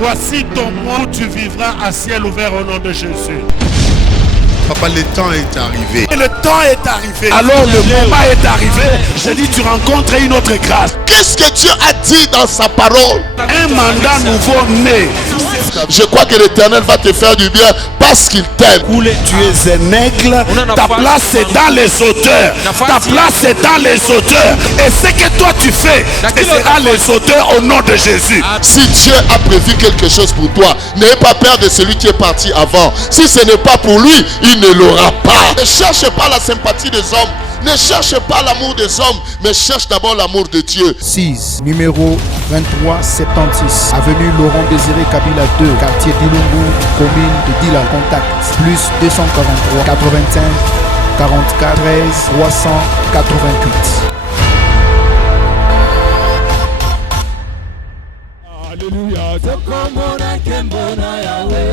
Voici ton mot, tu vivras à ciel ouvert au nom de Jésus. Papa, le temps est arrivé. Et le temps est arrivé. Alors le moment est arrivé. Je dis, tu rencontres une autre grâce. Qu'est-ce que Dieu a dit dans sa parole? Un mandat nouveau né. Je crois que l'Éternel va te faire du bien parce qu'il t'aime. Tu es un aigle. Ta place est dans les auteurs. Ta place est dans les auteurs. Et ce que toi tu fais, ce sera les auteurs au nom de Jésus. Si Dieu a prévu quelque chose pour toi, n'aie pas peur de celui qui est parti avant. Si ce n'est pas pour lui, il ne l'aura pas. Ne cherche pas la sympathie des hommes. Ne cherche pas l'amour des hommes, mais cherche d'abord l'amour de Dieu. 6, numéro 2376, avenue Laurent Désiré Kabila 2, quartier d'Ilungu, commune de Dila. Contact plus 243 85 44 13 388. Alléluia.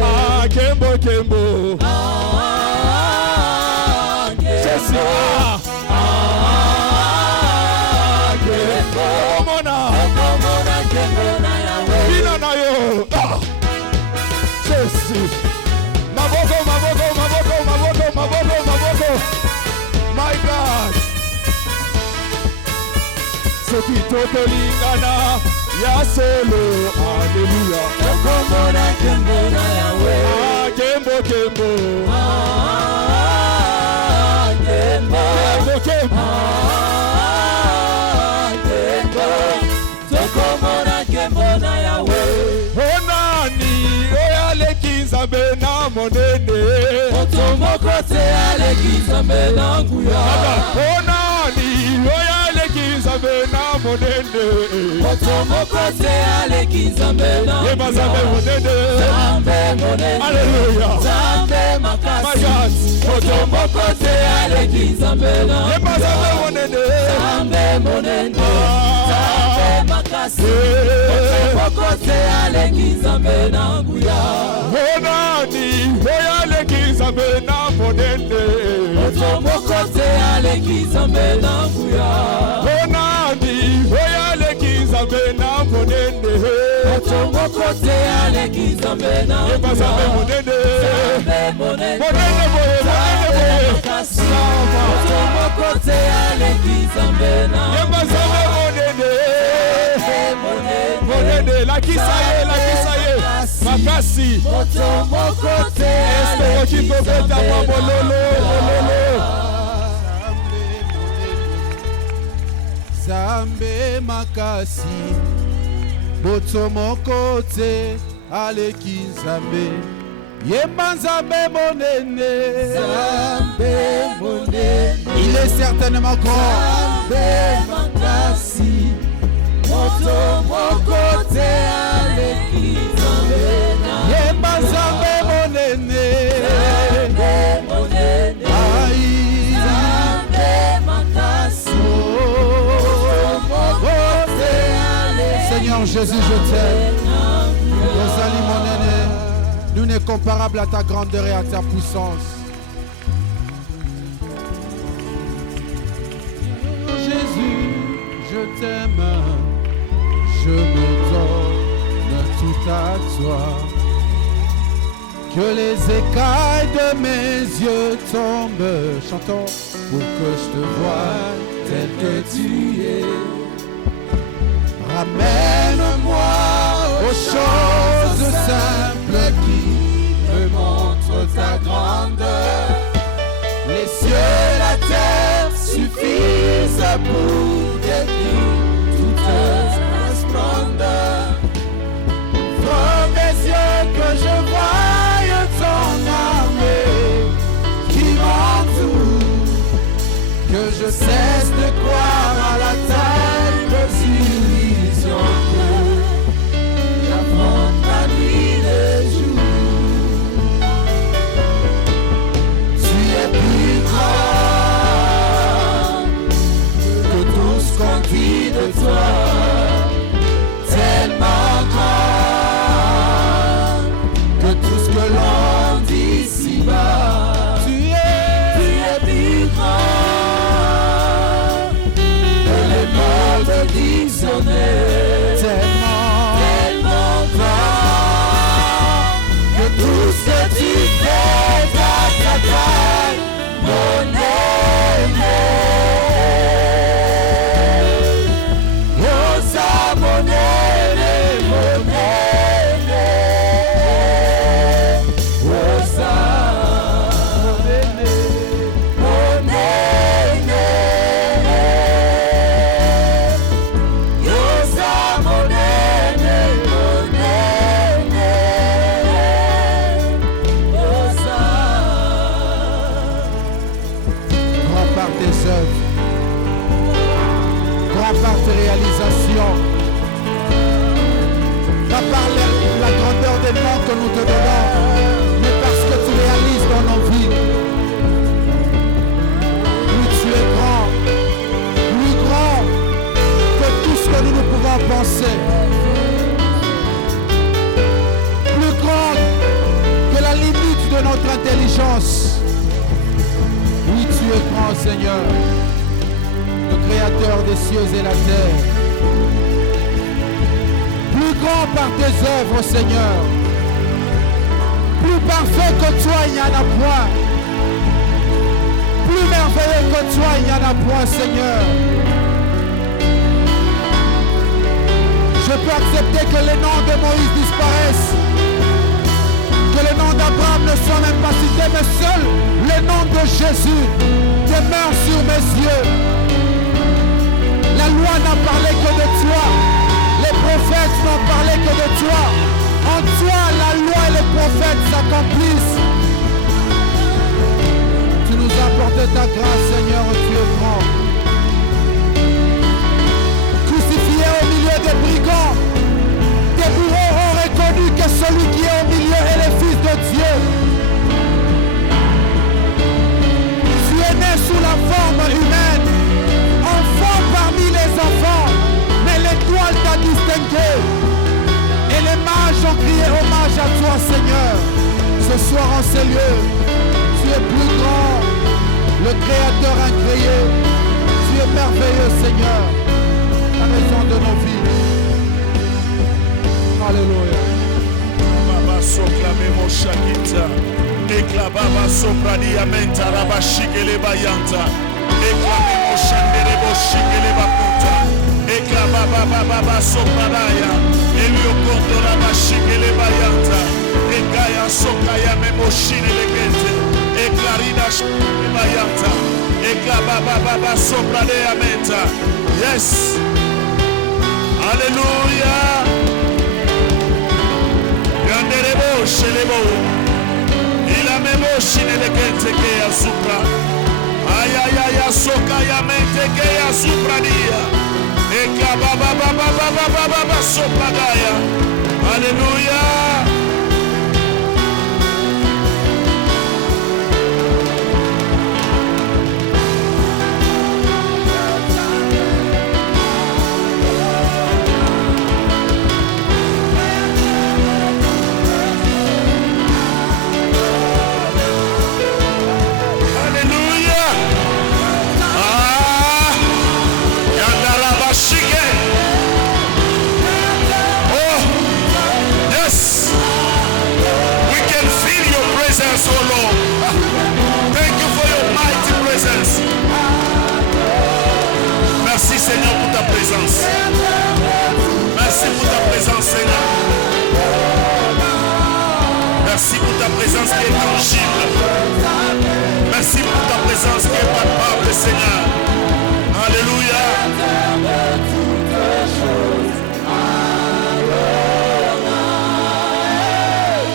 Ah, Kembo, Kembo. Jésus. My God. Sokito tolingana ya solo. Alléluia. Ah, Kembo, Kembo. Kembo, Kembo. Onani oyalekiza bena monene. Otomokote alekiza bena nguya. Onani oyalekiza bena monene. Otomokote alekiza bena nguya. Yemazambe monene. Zambe monene. Alléluia. Zambe makasi. My God. Otomokote alekiza bena nguya. Yemazambe monene. Zambe monene. Zambe makasi. Otomokote alekiza bena nguya. Onani oyalekiza bena monene. Otomokote alekiza bena nguya. Onani oyalekiza bena monene. Otomokote alekiza bena nguya. Yemazambe monene. Zambe monene. Monene boye, monene boye. Otomokote alekiza bena nguya. Yemazambe monene. Monene, la kisaye, makasi. Otomokote Alekiza bena mololo. Zambe makasi botomokote aleki Zambe yemba Zambe monene. Zambe monene. Il est certainement grand. Zambe makasi otomokote aleki Zambe Yemba Zambe monene. Zambe monene. Aïe. Zambe makasi otomokote aleki. Seigneur Jésus, je t'aime. Rosali monene, nous n'est comparable à ta grandeur et à ta puissance. Jésus, je t'aime, je me donne tout à toi. Que les écailles de mes yeux tombent, chantons, pour que je te voie tel que tu es. Ramène-moi aux choses simples qui me montrent ta grandeur. Les cieux, la terre suffisent pour décrire toute ta splendeur. Ouvre mes yeux que je voie ton armée qui m'entoure, que je cesse de croire à la taille de illusion que j'affronte la nuit et le jour. Tu es plus grand que tout ce qu'on dit de toi, tellement grand que tout ce que l'on dit ici-bas. Tu es plus grand que les Seigneur, le Créateur des cieux et la terre. Plus grand par tes œuvres, Seigneur. Plus parfait que toi, il n'y en a point. Plus merveilleux que toi, il n'y en a point, Seigneur. Je peux accepter que les noms de Moïse disparaissent, que le nom d'Abraham ne soit même pas cité, mais seul le nom de Jésus demeure sur mes yeux. La loi n'a parlé que de toi. Les prophètes n'ont parlé que de toi. En toi, la loi et les prophètes s'accomplissent. Tu nous as apporté ta grâce, Seigneur, tu es grand. Crucifié au milieu des brigands, tes bourreaux ont reconnu que celui qui est au milieu est le Fils de Dieu. Tu es né sous la forme humaine, enfant parmi les enfants, mais l'étoile t'a distingué. Et les mages ont crié hommage à toi, Seigneur. Ce soir en ces lieux, tu es plus grand, le Créateur incréé. Tu es merveilleux, Seigneur, la raison de nos vies. Alléluia. Baba sopla memo shakita. Ekla baba sopra diamenta raba shikele bayanta. Ekla memo shandere bo shikele baputa. Ekla baba sopra daya. Elio kondo raba shikele bayanta. Ekaya sokaya memo shine legente. Ekla rida shikele bayanta. Ekla baba sopra diamenta. Yes. Alléluia. Yanderebo shelebo. Ila memo shine legente ke ya supra. Ayaya soka ya mente ke ya supra dia. Eka baba sopra daya. Alléluia. Oh Lord, thank you for your mighty presence. Merci Seigneur pour ta présence. Merci pour ta présence Seigneur. Merci pour ta présence qui est tangible. Merci pour ta présence qui est palpable Seigneur. Alléluia.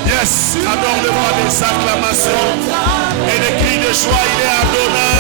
Yes, adore le roi des acclamations et des cris de joie, il est Adonai.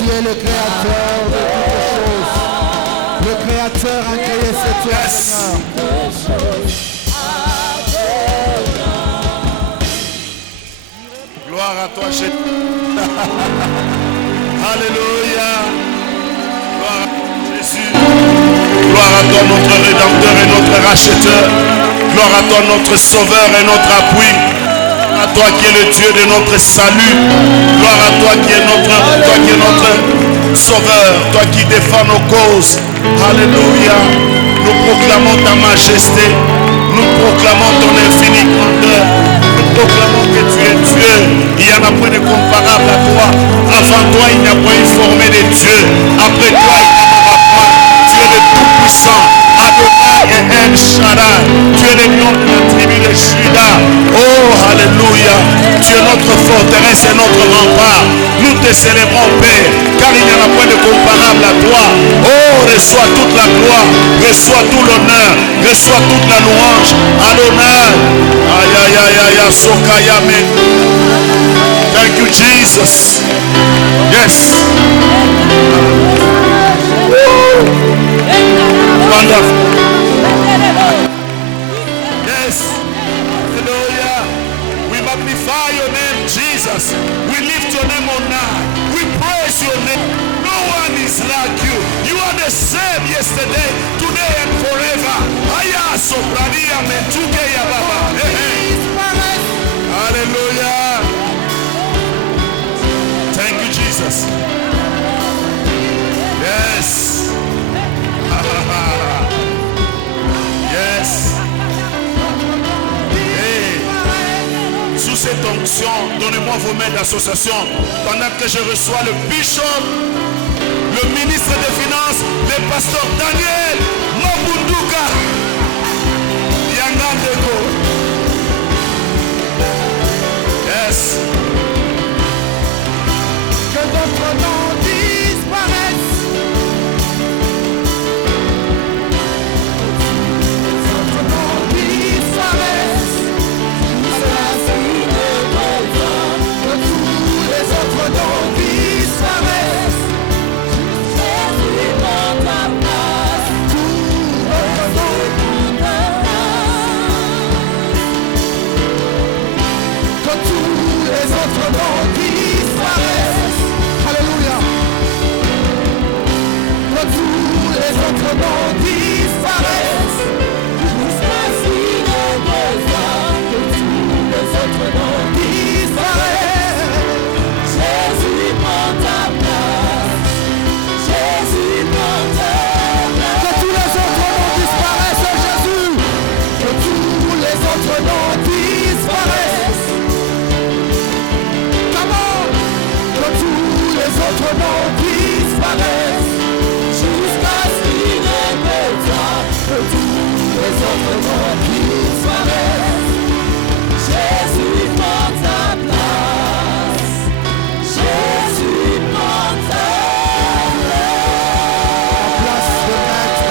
Il est le Créateur de toutes choses. Le Créateur a créé cette terre, Seigneur. Gloire à toi, Jésus. Alléluia. Gloire à Jésus. Gloire à toi, notre Rédempteur et notre Racheteur. Gloire à toi, notre sauveur et notre appui. À toi qui es le Dieu de notre salut. Gloire à toi qui est notre sauveur. Toi qui défends nos causes. Alléluia. Nous proclamons ta majesté. Nous proclamons ton infinie grandeur. Nous proclamons que tu es Dieu. Il n'y en a point de comparable à toi. Avant toi, il n'y a point une formée de Dieu. Après toi, il n'y en aura point. Tu es le Tout-Puissant. Adonai et El Shaddai. Tu es le lion de la tribu de Juda. Oh, alléluia. Tu es notre forteresse et notre rempart. Nous te célébrons, Père, car il n'y en a point de comparable à toi. Oh, reçois toute la gloire, reçois tout l'honneur, reçois toute la louange. Adonai. Aïe, aïe, aïe, aïe, Sokayame. Thank you, Jesus. Yes. Wonderful. Yes. Hallelujah. We magnify your name, Jesus. We lift your name on high. We praise your name. No one is like you. You are the same yesterday, today, and forever. Aya sopradia mentuke ya baba. Hey, hey. Hallelujah. Thank you, Jesus. Yes. Yes. Hey. Sous cette onction, donnez-moi vos mains d'association pendant que je reçois le bishop, le ministre des Finances, le pasteur Daniel Mabunduka Yangandeko. Yes. Que d'autres noms disparaissent. D'autres noms disparaissent. Que tous les autres noms disparaissent. Jésus prend ta place. Tout autre nom. Que tous les autres noms disparaissent. Alléluia. Que tous les autres noms disparaissent. Jusqu'à ce qu'il ait besoin que tous les autres noms Disparaissent. Jésus prend ta place. Jésus prend ta place. Que tous les autres noms disparaissent, Jésus. Que tous les autres noms disparaissent. Comment? Que tous les autres noms disparaissent. Jusqu'à ce qu'il ait besoin que tous les autres noms disparaissent. Jésus prend ta place. Jésus prend ta Place de maître.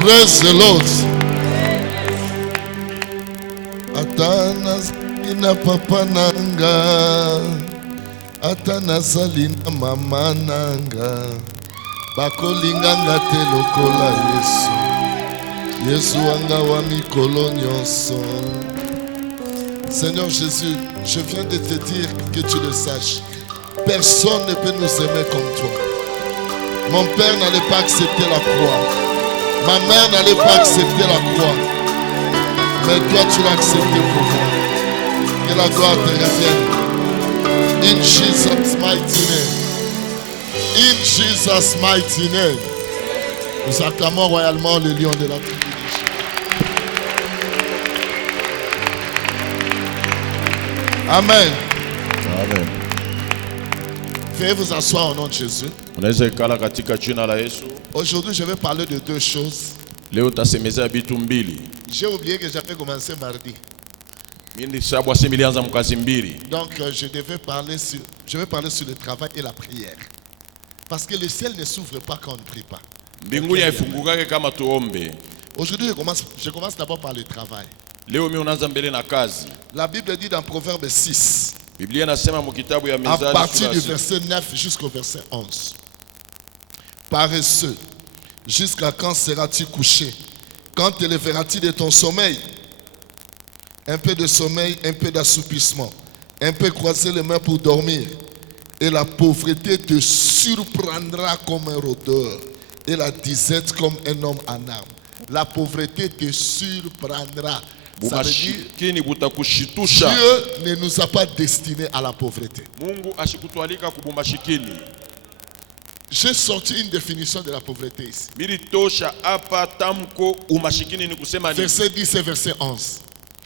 Praise the Lord. Atana ina papa nanga, atana salina mama nanga, bakolinganga te lokola Yesu, Yesu anga wa mikolo nyonso. Seigneur Jésus, je viens de te dire que tu le saches. Personne ne peut nous aimer comme toi. Mon père n'allait pas accepter la croix. Ma mère n'allait pas accepter la croix. Mais toi, tu l'as accepté pour moi. Que la gloire te revienne. In Jesus' mighty name. In Jesus' mighty name. Nous acclamons royalement le lion de la tribu de Juda. Amen. Amen. Veuillez vous asseoir au nom de Jésus. Unaweza ikala katika jina la Yesu. Aujourd'hui, je vais parler de deux choses. Leo tasemezea vitu mbili. J'ai oublié que j'avais commencé mardi. Mimi nishabwasi milianza mkazi mbili. Donc, je vais parler sur le travail et la prière. Parce que le ciel ne s'ouvre pas quand on ne prie pas. Mbinguni haifungukake kama tuombe. Aujourd'hui, je commence d'abord par le travail. Leo mimi unaanza mbele na kazi. La Bible dit dans Proverbe 6, Biblia inasema mkitabu ya à Mezali partir du sura verset 9 jusqu'au verset 11. Paresseux, jusqu'à quand seras-tu couché Quand te lèveras-tu de ton sommeil? Un peu de sommeil, un peu d'assoupissement. Un peu croiser les mains pour dormir. Et la pauvreté te surprendra comme un rôdeur. Et la disette comme un homme en armes. La pauvreté te surprendra. Ça veut dire, Bumashikini butakushitusha. Dieu ne nous a pas destinés à la pauvreté. Mungu ashikutwalika kubumashikini. J'ai sorti une définition de la pauvreté ici. Militosha apa tamko umashikini ni kusema ni. Verset 10 et verset 11.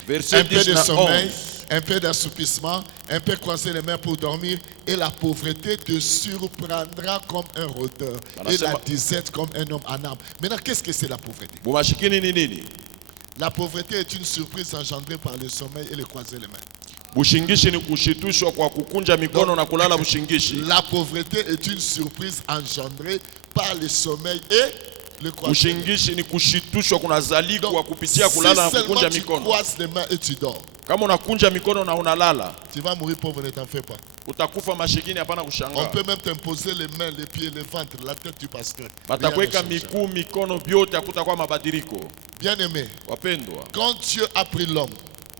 Verset Un peu 10 de na sommeil, 11. un peu d'assoupissement, un peu croiser les mains pour dormir, et la pauvreté te surprendra comme un rôdeur, et la disette comme un homme en armes. Maintenant, qu'est-ce que c'est la pauvreté? Bumashikini ni nini? La pauvreté est une surprise engendrée par le sommeil et le croiser les mains. Bushingishi ni kushitushwa kwa kukunja mikono na kulala bushingishi. La pauvreté est une surprise engendrée par le sommeil et le croiser les mains. Bushingishi ni kushitushwa kunazalikwa Donc, kupitia si kulala na seulement kukunja tu mikono. croises les mains et tu dors, Kama unakunja mikono na unalala, tu vas mourir pauvre, ne t'en fais pas. utakufa mashikini, hapana On kushanga. peut même t'imposer les mains, les pieds, le ventre, la tête du pasteur. Batakweka Rien ne change. mikuu mikono vyote hakutakuwa mabadiliko. Bien-aimé, Wapendwa, quand Dieu a pris l'homme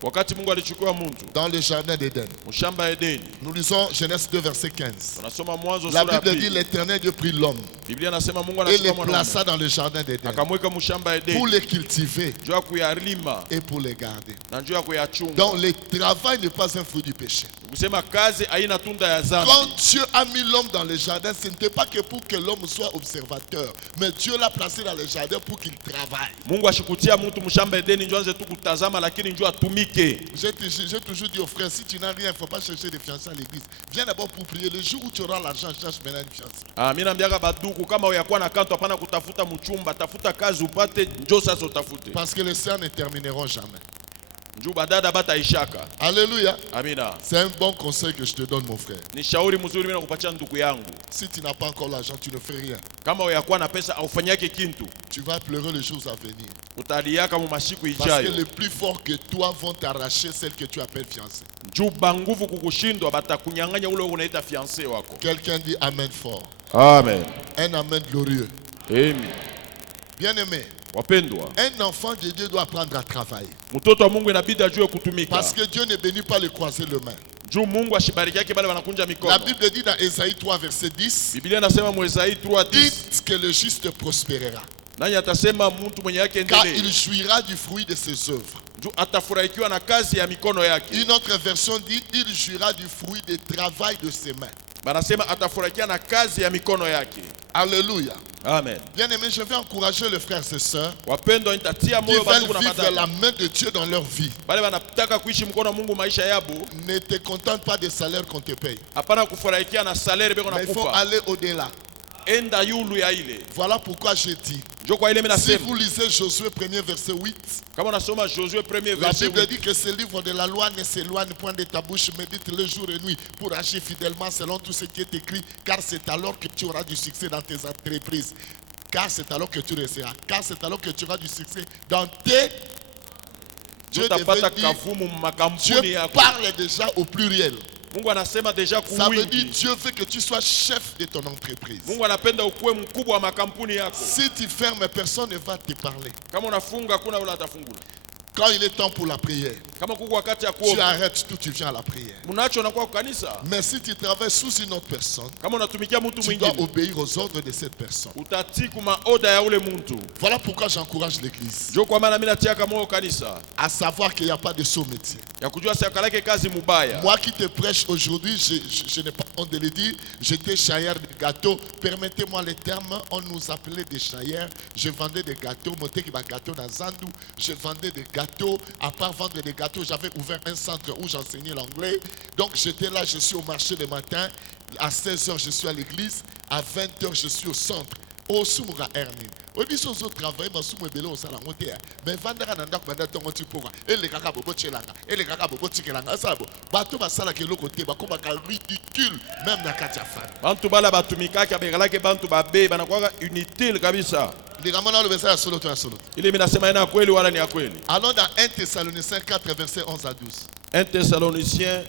wakati Mungu alichukua mtu dans le jardin d'Éden, mshamba ya Edeni, nous lisons Genèse 2, verset 15. tunasoma Mwanzo La sura ya Bible dit pili. l'Éternel Dieu prit l'homme Biblia inasema Mungu et le anachukua mwanaume plaça dans le jardin d'Éden akamweka mshamba ya pour Edeni les cultiver juu ya kuyalima et pour les garder. na juu ya kuyachunga. Donc le travail n'est pas un fruit du péché. Kusema kazi haina tunda ya dhambi. Quand Dieu a mis l'homme dans le jardin, ce n'était pas que pour que l'homme soit observateur, mais Dieu l'a placé dans le jardin pour qu'il travaille. Mungu ashikutia mtu mshamba Edeni njoo anze tu kutazama, lakini njoo atumike. J'ai toujours dit aux frères, si tu n'as rien, il ne faut pas chercher des fiancés à l'église. Viens d'abord pour prier. Le jour où tu auras l'argent, cherche maintenant une fiancée. Ah, mimi naambiaga baduku kama uyakuwa na kanto hapana kutafuta mchumba, tafuta kazi upate, njoo sasa utafute. Parce que les sœurs ne termineront jamais. Njoo badada bataishaka. Alléluia. Amina. C'est un bon conseil que je te donne, mon frère. Ni shauri mzuri mimi nakupatia ndugu yangu. Si tu n'as pas encore l'argent, tu ne fais rien. Kama uyakuwa na pesa aufanyake kintu, Tu vas pleurer les jours à venir. utaliaka mu mashiku Parce que ijayo. les plus forts que toi vont t'arracher celle que tu appelles fiancée. Njoo banguvu kukushindwa batakunyang'anya ule unaita fiancé wako. Quelqu'un dit Amen fort. Amen. Un Amen glorieux. Amen. Bien-aimé, Wapendwa, un enfant de Dieu doit apprendre à travailler. mtoto wa Mungu inabidi ajue kutumika. Parce que Dieu ne bénit pas les croiser les mains. Juu Mungu ashibariki yake bale wanakunja mikono. La Bible dit dans Ésaïe 3, verset 10, Biblia inasema mu Isaia 3:10, dites que le juste prospérera, nani atasema mtu mwenye yake car endelee. il jouira du fruit de ses œuvres. Juu atafurahikiwa na kazi ya mikono yake. Une autre version dit, il jouira du fruit du travail de ses mains. Banasema atafurahikia na kazi ya mikono yake. Alléluia. Amen. Bien-aimé, je vais encourager les frères et sœurs Wapendwa, nitatia qui moyo veulent bandugu na vivre la madada. main de Dieu dans leur vie. Bale wanataka kuishi mkono wa Mungu maisha yabo, Ne te contente pas des salaires qu'on te paye. hapana kufurahikia na salaire beko Mais il faut nakupa. aller au-delà. Enda yulu ya ile. Voilà pourquoi j'ai dit, Njoo kwa ile mimi si nasema. vous lisez Josué 1er verset 8, Kama unasoma Josué 1er la verset Bible 8. dit que ce livre de la loi ne s'éloigne point de ta bouche, médite le jour et nuit pour agir fidèlement selon tout ce qui est écrit, car c'est alors que tu auras du succès dans tes entreprises. Car c'est alors que tu réussiras. Car c'est alors que tu auras du succès dans tes... Dieu Utapata devait dire, kavumu makampuni Dieu yako. parle déjà au pluriel. Mungu anasema deja Ça veut dire kuwingi. Dieu veut que tu sois chef de ton entreprise. Mungu anapenda ukuwe mkubwa wa makampuni yako. Si tu fermes, personne ne va te parler. Kama unafunga kuna ule atafungula. Quand il est temps pour la prière, Kama kuko wakati ya tu kuomba, arrêtes tout, tu viens à la prière. munacho unakuwa kwa kanisa. Mais si tu travailles sous une autre personne, Kama unatumikia mtu tu dois mwingine, obéir aux ordres de cette personne. utatii kuma oda ya ule mtu. Voilà pourquoi j'encourage l'église Ndio kwa maana mimi natiaka moyo kanisa à savoir qu'il n'y a pas de saut métier. ya kujua siakalake kazi mubaya. Moi qui te prêche aujourd'hui, je n'ai pas honte de le dire, j'étais chailleur de gâteaux. Permettez-moi les termes, on nous appelait des chailleurs. Je vendais des gâteaux, monté qui va gâteau dans Zandou. Je vendais des gâteaux. À part vendre des gâteaux, j'avais ouvert un centre où j'enseignais l'anglais. Donc j'étais là, je suis au marché le matin. À 16h, je suis à l'église. À 20h, je suis au centre. Au Soumura Ernin. Au dit aux autres travailleurs, mais Soumou Bello, ça l'a monté. Mais Vandera Nandak Badaton, tu pourras. Et les caca bobo tchelanga. Et les caca bobo tchelanga. Ça, bateau va sala que l'autre côté, bah, comme un ridicule, même dans Katia Fan. Bantu bala batumikaka begalake bantu babe banakuwa inutile kabisa. Les ramana le verset à solo, toi à solo. Ile mimi nasema ina kweli wala ni ya kweli. Allons dans 1 Thessaloniciens 4, verset 11 à 12. 1 Thessaloniciens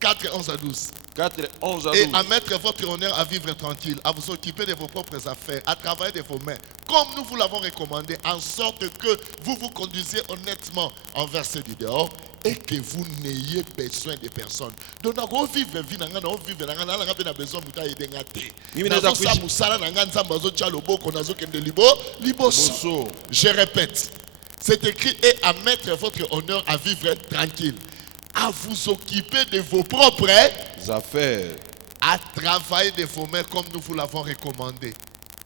4, 11 à 12. 4, 11 à 12. Et à mettre votre honneur à vivre tranquille, à vous occuper de vos propres affaires, à travailler de vos mains, comme nous vous l'avons recommandé, en sorte que vous vous conduisiez honnêtement envers ceux du dehors et que vous n'ayez besoin de personne. Donc, on vit la vie, on vit la vie, on a besoin de je répète, c'est écrit et à mettre votre honneur à vivre tranquille, à vous occuper de vos propres affaires, à travailler de vos mains comme nous vous l'avons recommandé,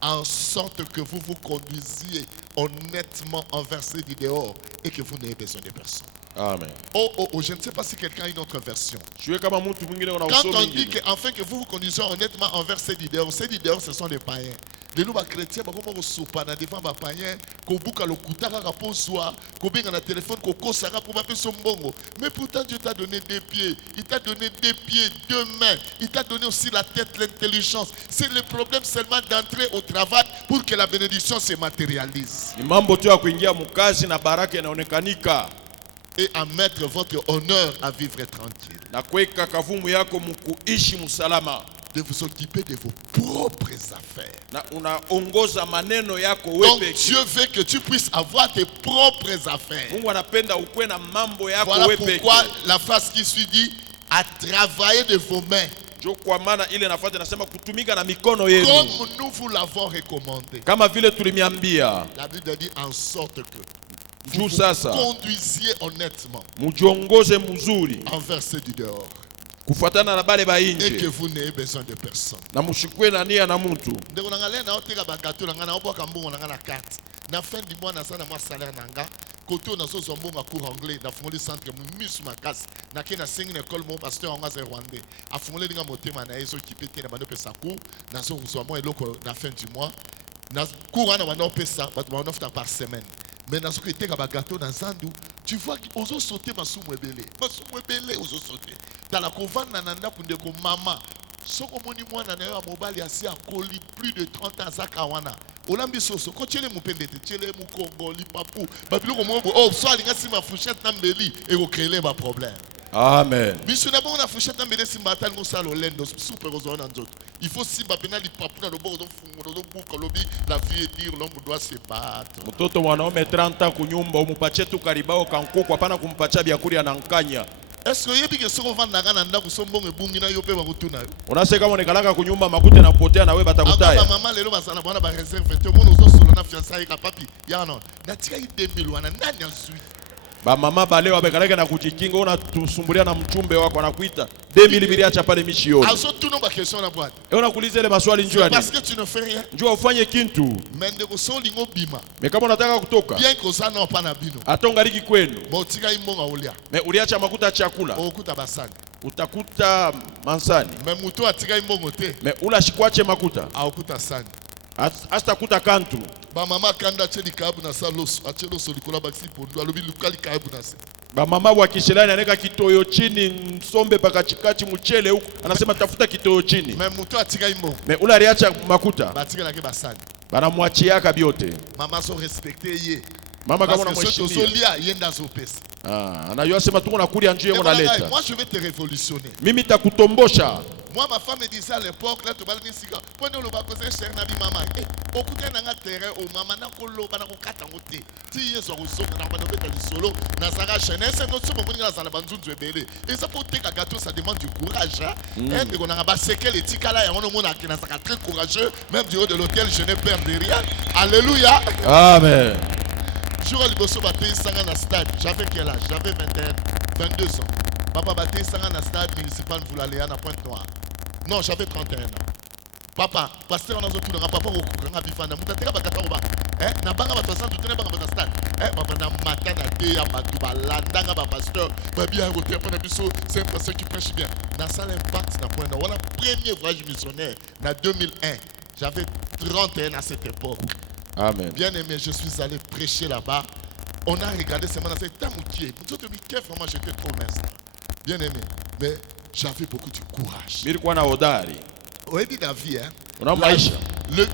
en sorte que vous vous conduisiez honnêtement envers ceux du dehors et que vous n'ayez besoin de personne. Amen. Oh, je ne sais pas si quelqu'un a une autre version. Quand on dit qu'afin que vous vous conduisiez honnêtement envers ceux du dehors, ce sont des païens. De nous, les chrétiens, nous sommes devant les païens, nous avons un téléphone, mais pourtant Dieu t'a donné des pieds, il t'a donné des pieds, 2 mains, il t'a donné aussi la tête, l'intelligence. C'est le problème seulement d'entrer au travail pour que la bénédiction se matérialise. Et à mettre votre honneur à vivre tranquille. De vous occuper de vos propres affaires. Donc Dieu veut que tu puisses avoir tes propres affaires. Voilà pourquoi la phrase qui suit dit à travailler de vos mains. Comme nous vous l'avons recommandé. La Bible dit en sorte que vous vous conduisiez honnêtement envers ceux du dehors. Et que vous n'ayez besoin de personne. Na fin du mois, na salaire nanga. Côté on a so zombonga cours anglais, na fongoli centre musu makasi. Na ke na singi na école mon pasteur anga ze rwandais. A fongoli dinga motema na yeso kipete na bano pesa cours, na so zomo eloko na fin du mois. Na cours na bano pesa, ba bano fta par semaine. Mais na so ke teka ba gâteau na zandu, tu vois qu'ils ont sauté masumu ebele. Masumu ebele ozo sauté. Dans la kovanda na nda kunde ko mama. Soko moni mwana na yo mobali asi akoli plus de 30 ans zakawana. Olambi soso ko tchele mupendete tchele mukongo lipapu babilo ko mo oh so alinga sima fourchette na mbeli e ko créer ba problème. Amen. Biso na bon na fourchette na mbeli simba tal mo salo lendo super ozo na nzoto. Il faut simba pena lipapu na lobo do fungo do buka lobi la vie est dire l'homme doit se battre. Mtoto mwanaume 30 ans kunyumba umupache tu karibao kankuku hapana kumpacha biakuri anankanya. Est-ce que yebi ke soko vanda ngana ndako sombongo ebungi na yo pe bakutuna yo? Unasema kama nikalaka kunyumba makute na potea na wewe batakutaya. Maman lelo basala bana ba réserve te mono zo solo na fiançailles ka papi. Ya non. Na tika 2000 wana nani azui? Ba mama bale wabekaleka na kujikinga una tusumbulia na mchumbe wako anakuita 2000 biliacha pale mishioni. Azo tuno ba question na boîte. Et unakuuliza ile maswali njoo nini? Parce que tu ne fais rien. Njoo ufanye kintu. Mende ko so lingo bima. Mais kama unataka kutoka. Bien ko sana na pana bino. Atonga liki kwenu. Bo tika imbonga ulia. Mais uliacha makuta chakula. Okuta basani. Utakuta mansani. Mais muto atika imbongo te. Mais ula shikwache makuta. Akuta sani. Hasta kuta kantu. Ba mama kanda cheli kabu na salos. Achelo solikola baxi pondo alobi lukali kabu na se. Ba mama wa Kishelani anaweka kitoyo chini msombe paka chikachi mchele huko anasema tafuta kitoyo chini. Mais muto atika imbo. Mais ula aliacha makuta. Batika na ke basani. Banamwachia kabiote. Mama so respecter ye. Mama kama unamheshimia. Solia yenda zo pesa. Anajua sema tuko nakulia njoo yangu naleta. Moi je vais te révolutionner. Mimi takutombosha. Moi ma femme me disait à l'époque là tu vas venir sika. Pone lo ba ko se cher na bi mama. Okuta na nga terrain o mama na ko lo ba na ko kata ngote. Ti yeso ko so na ba no beta li solo na saka jeunesse no so mo na sala banzunzu ebele. Et ça pour te ka gâteau ça demande du courage. Et de ko na ba sekel etikala ya ono mona ki na saka très courageux même du haut de l'hôtel je n'ai peur de rien. Alléluia. Amen. Jour liboso batei sanga na stade, j'avais quel âge? J'avais 22 ans. Papa batei sanga na stade municipal Voulalea na Pointe-Noire. Non, j'avais 31 ans. Papa, pasteur on a tout le papa au courant bifana mutateka bakata ba. Na banga ba 60 tout na banga ba stade. Papa na matin na te ya batu ba landanga ba pasteur, ba bien côté pour na biso, c'est un pasteur qui prêche bien. Na salle impact na Pointe. Voilà premier voyage missionnaire na 2001. J'avais 31 à cette époque. Amen. Bien aimé, je suis allé prêcher là-bas. On a regardé ces mains, c'est Tamoukier. Vraiment, j'étais trop mince. Bien aimé, mais j'avais beaucoup de courage. Oui, dit la vie, hein.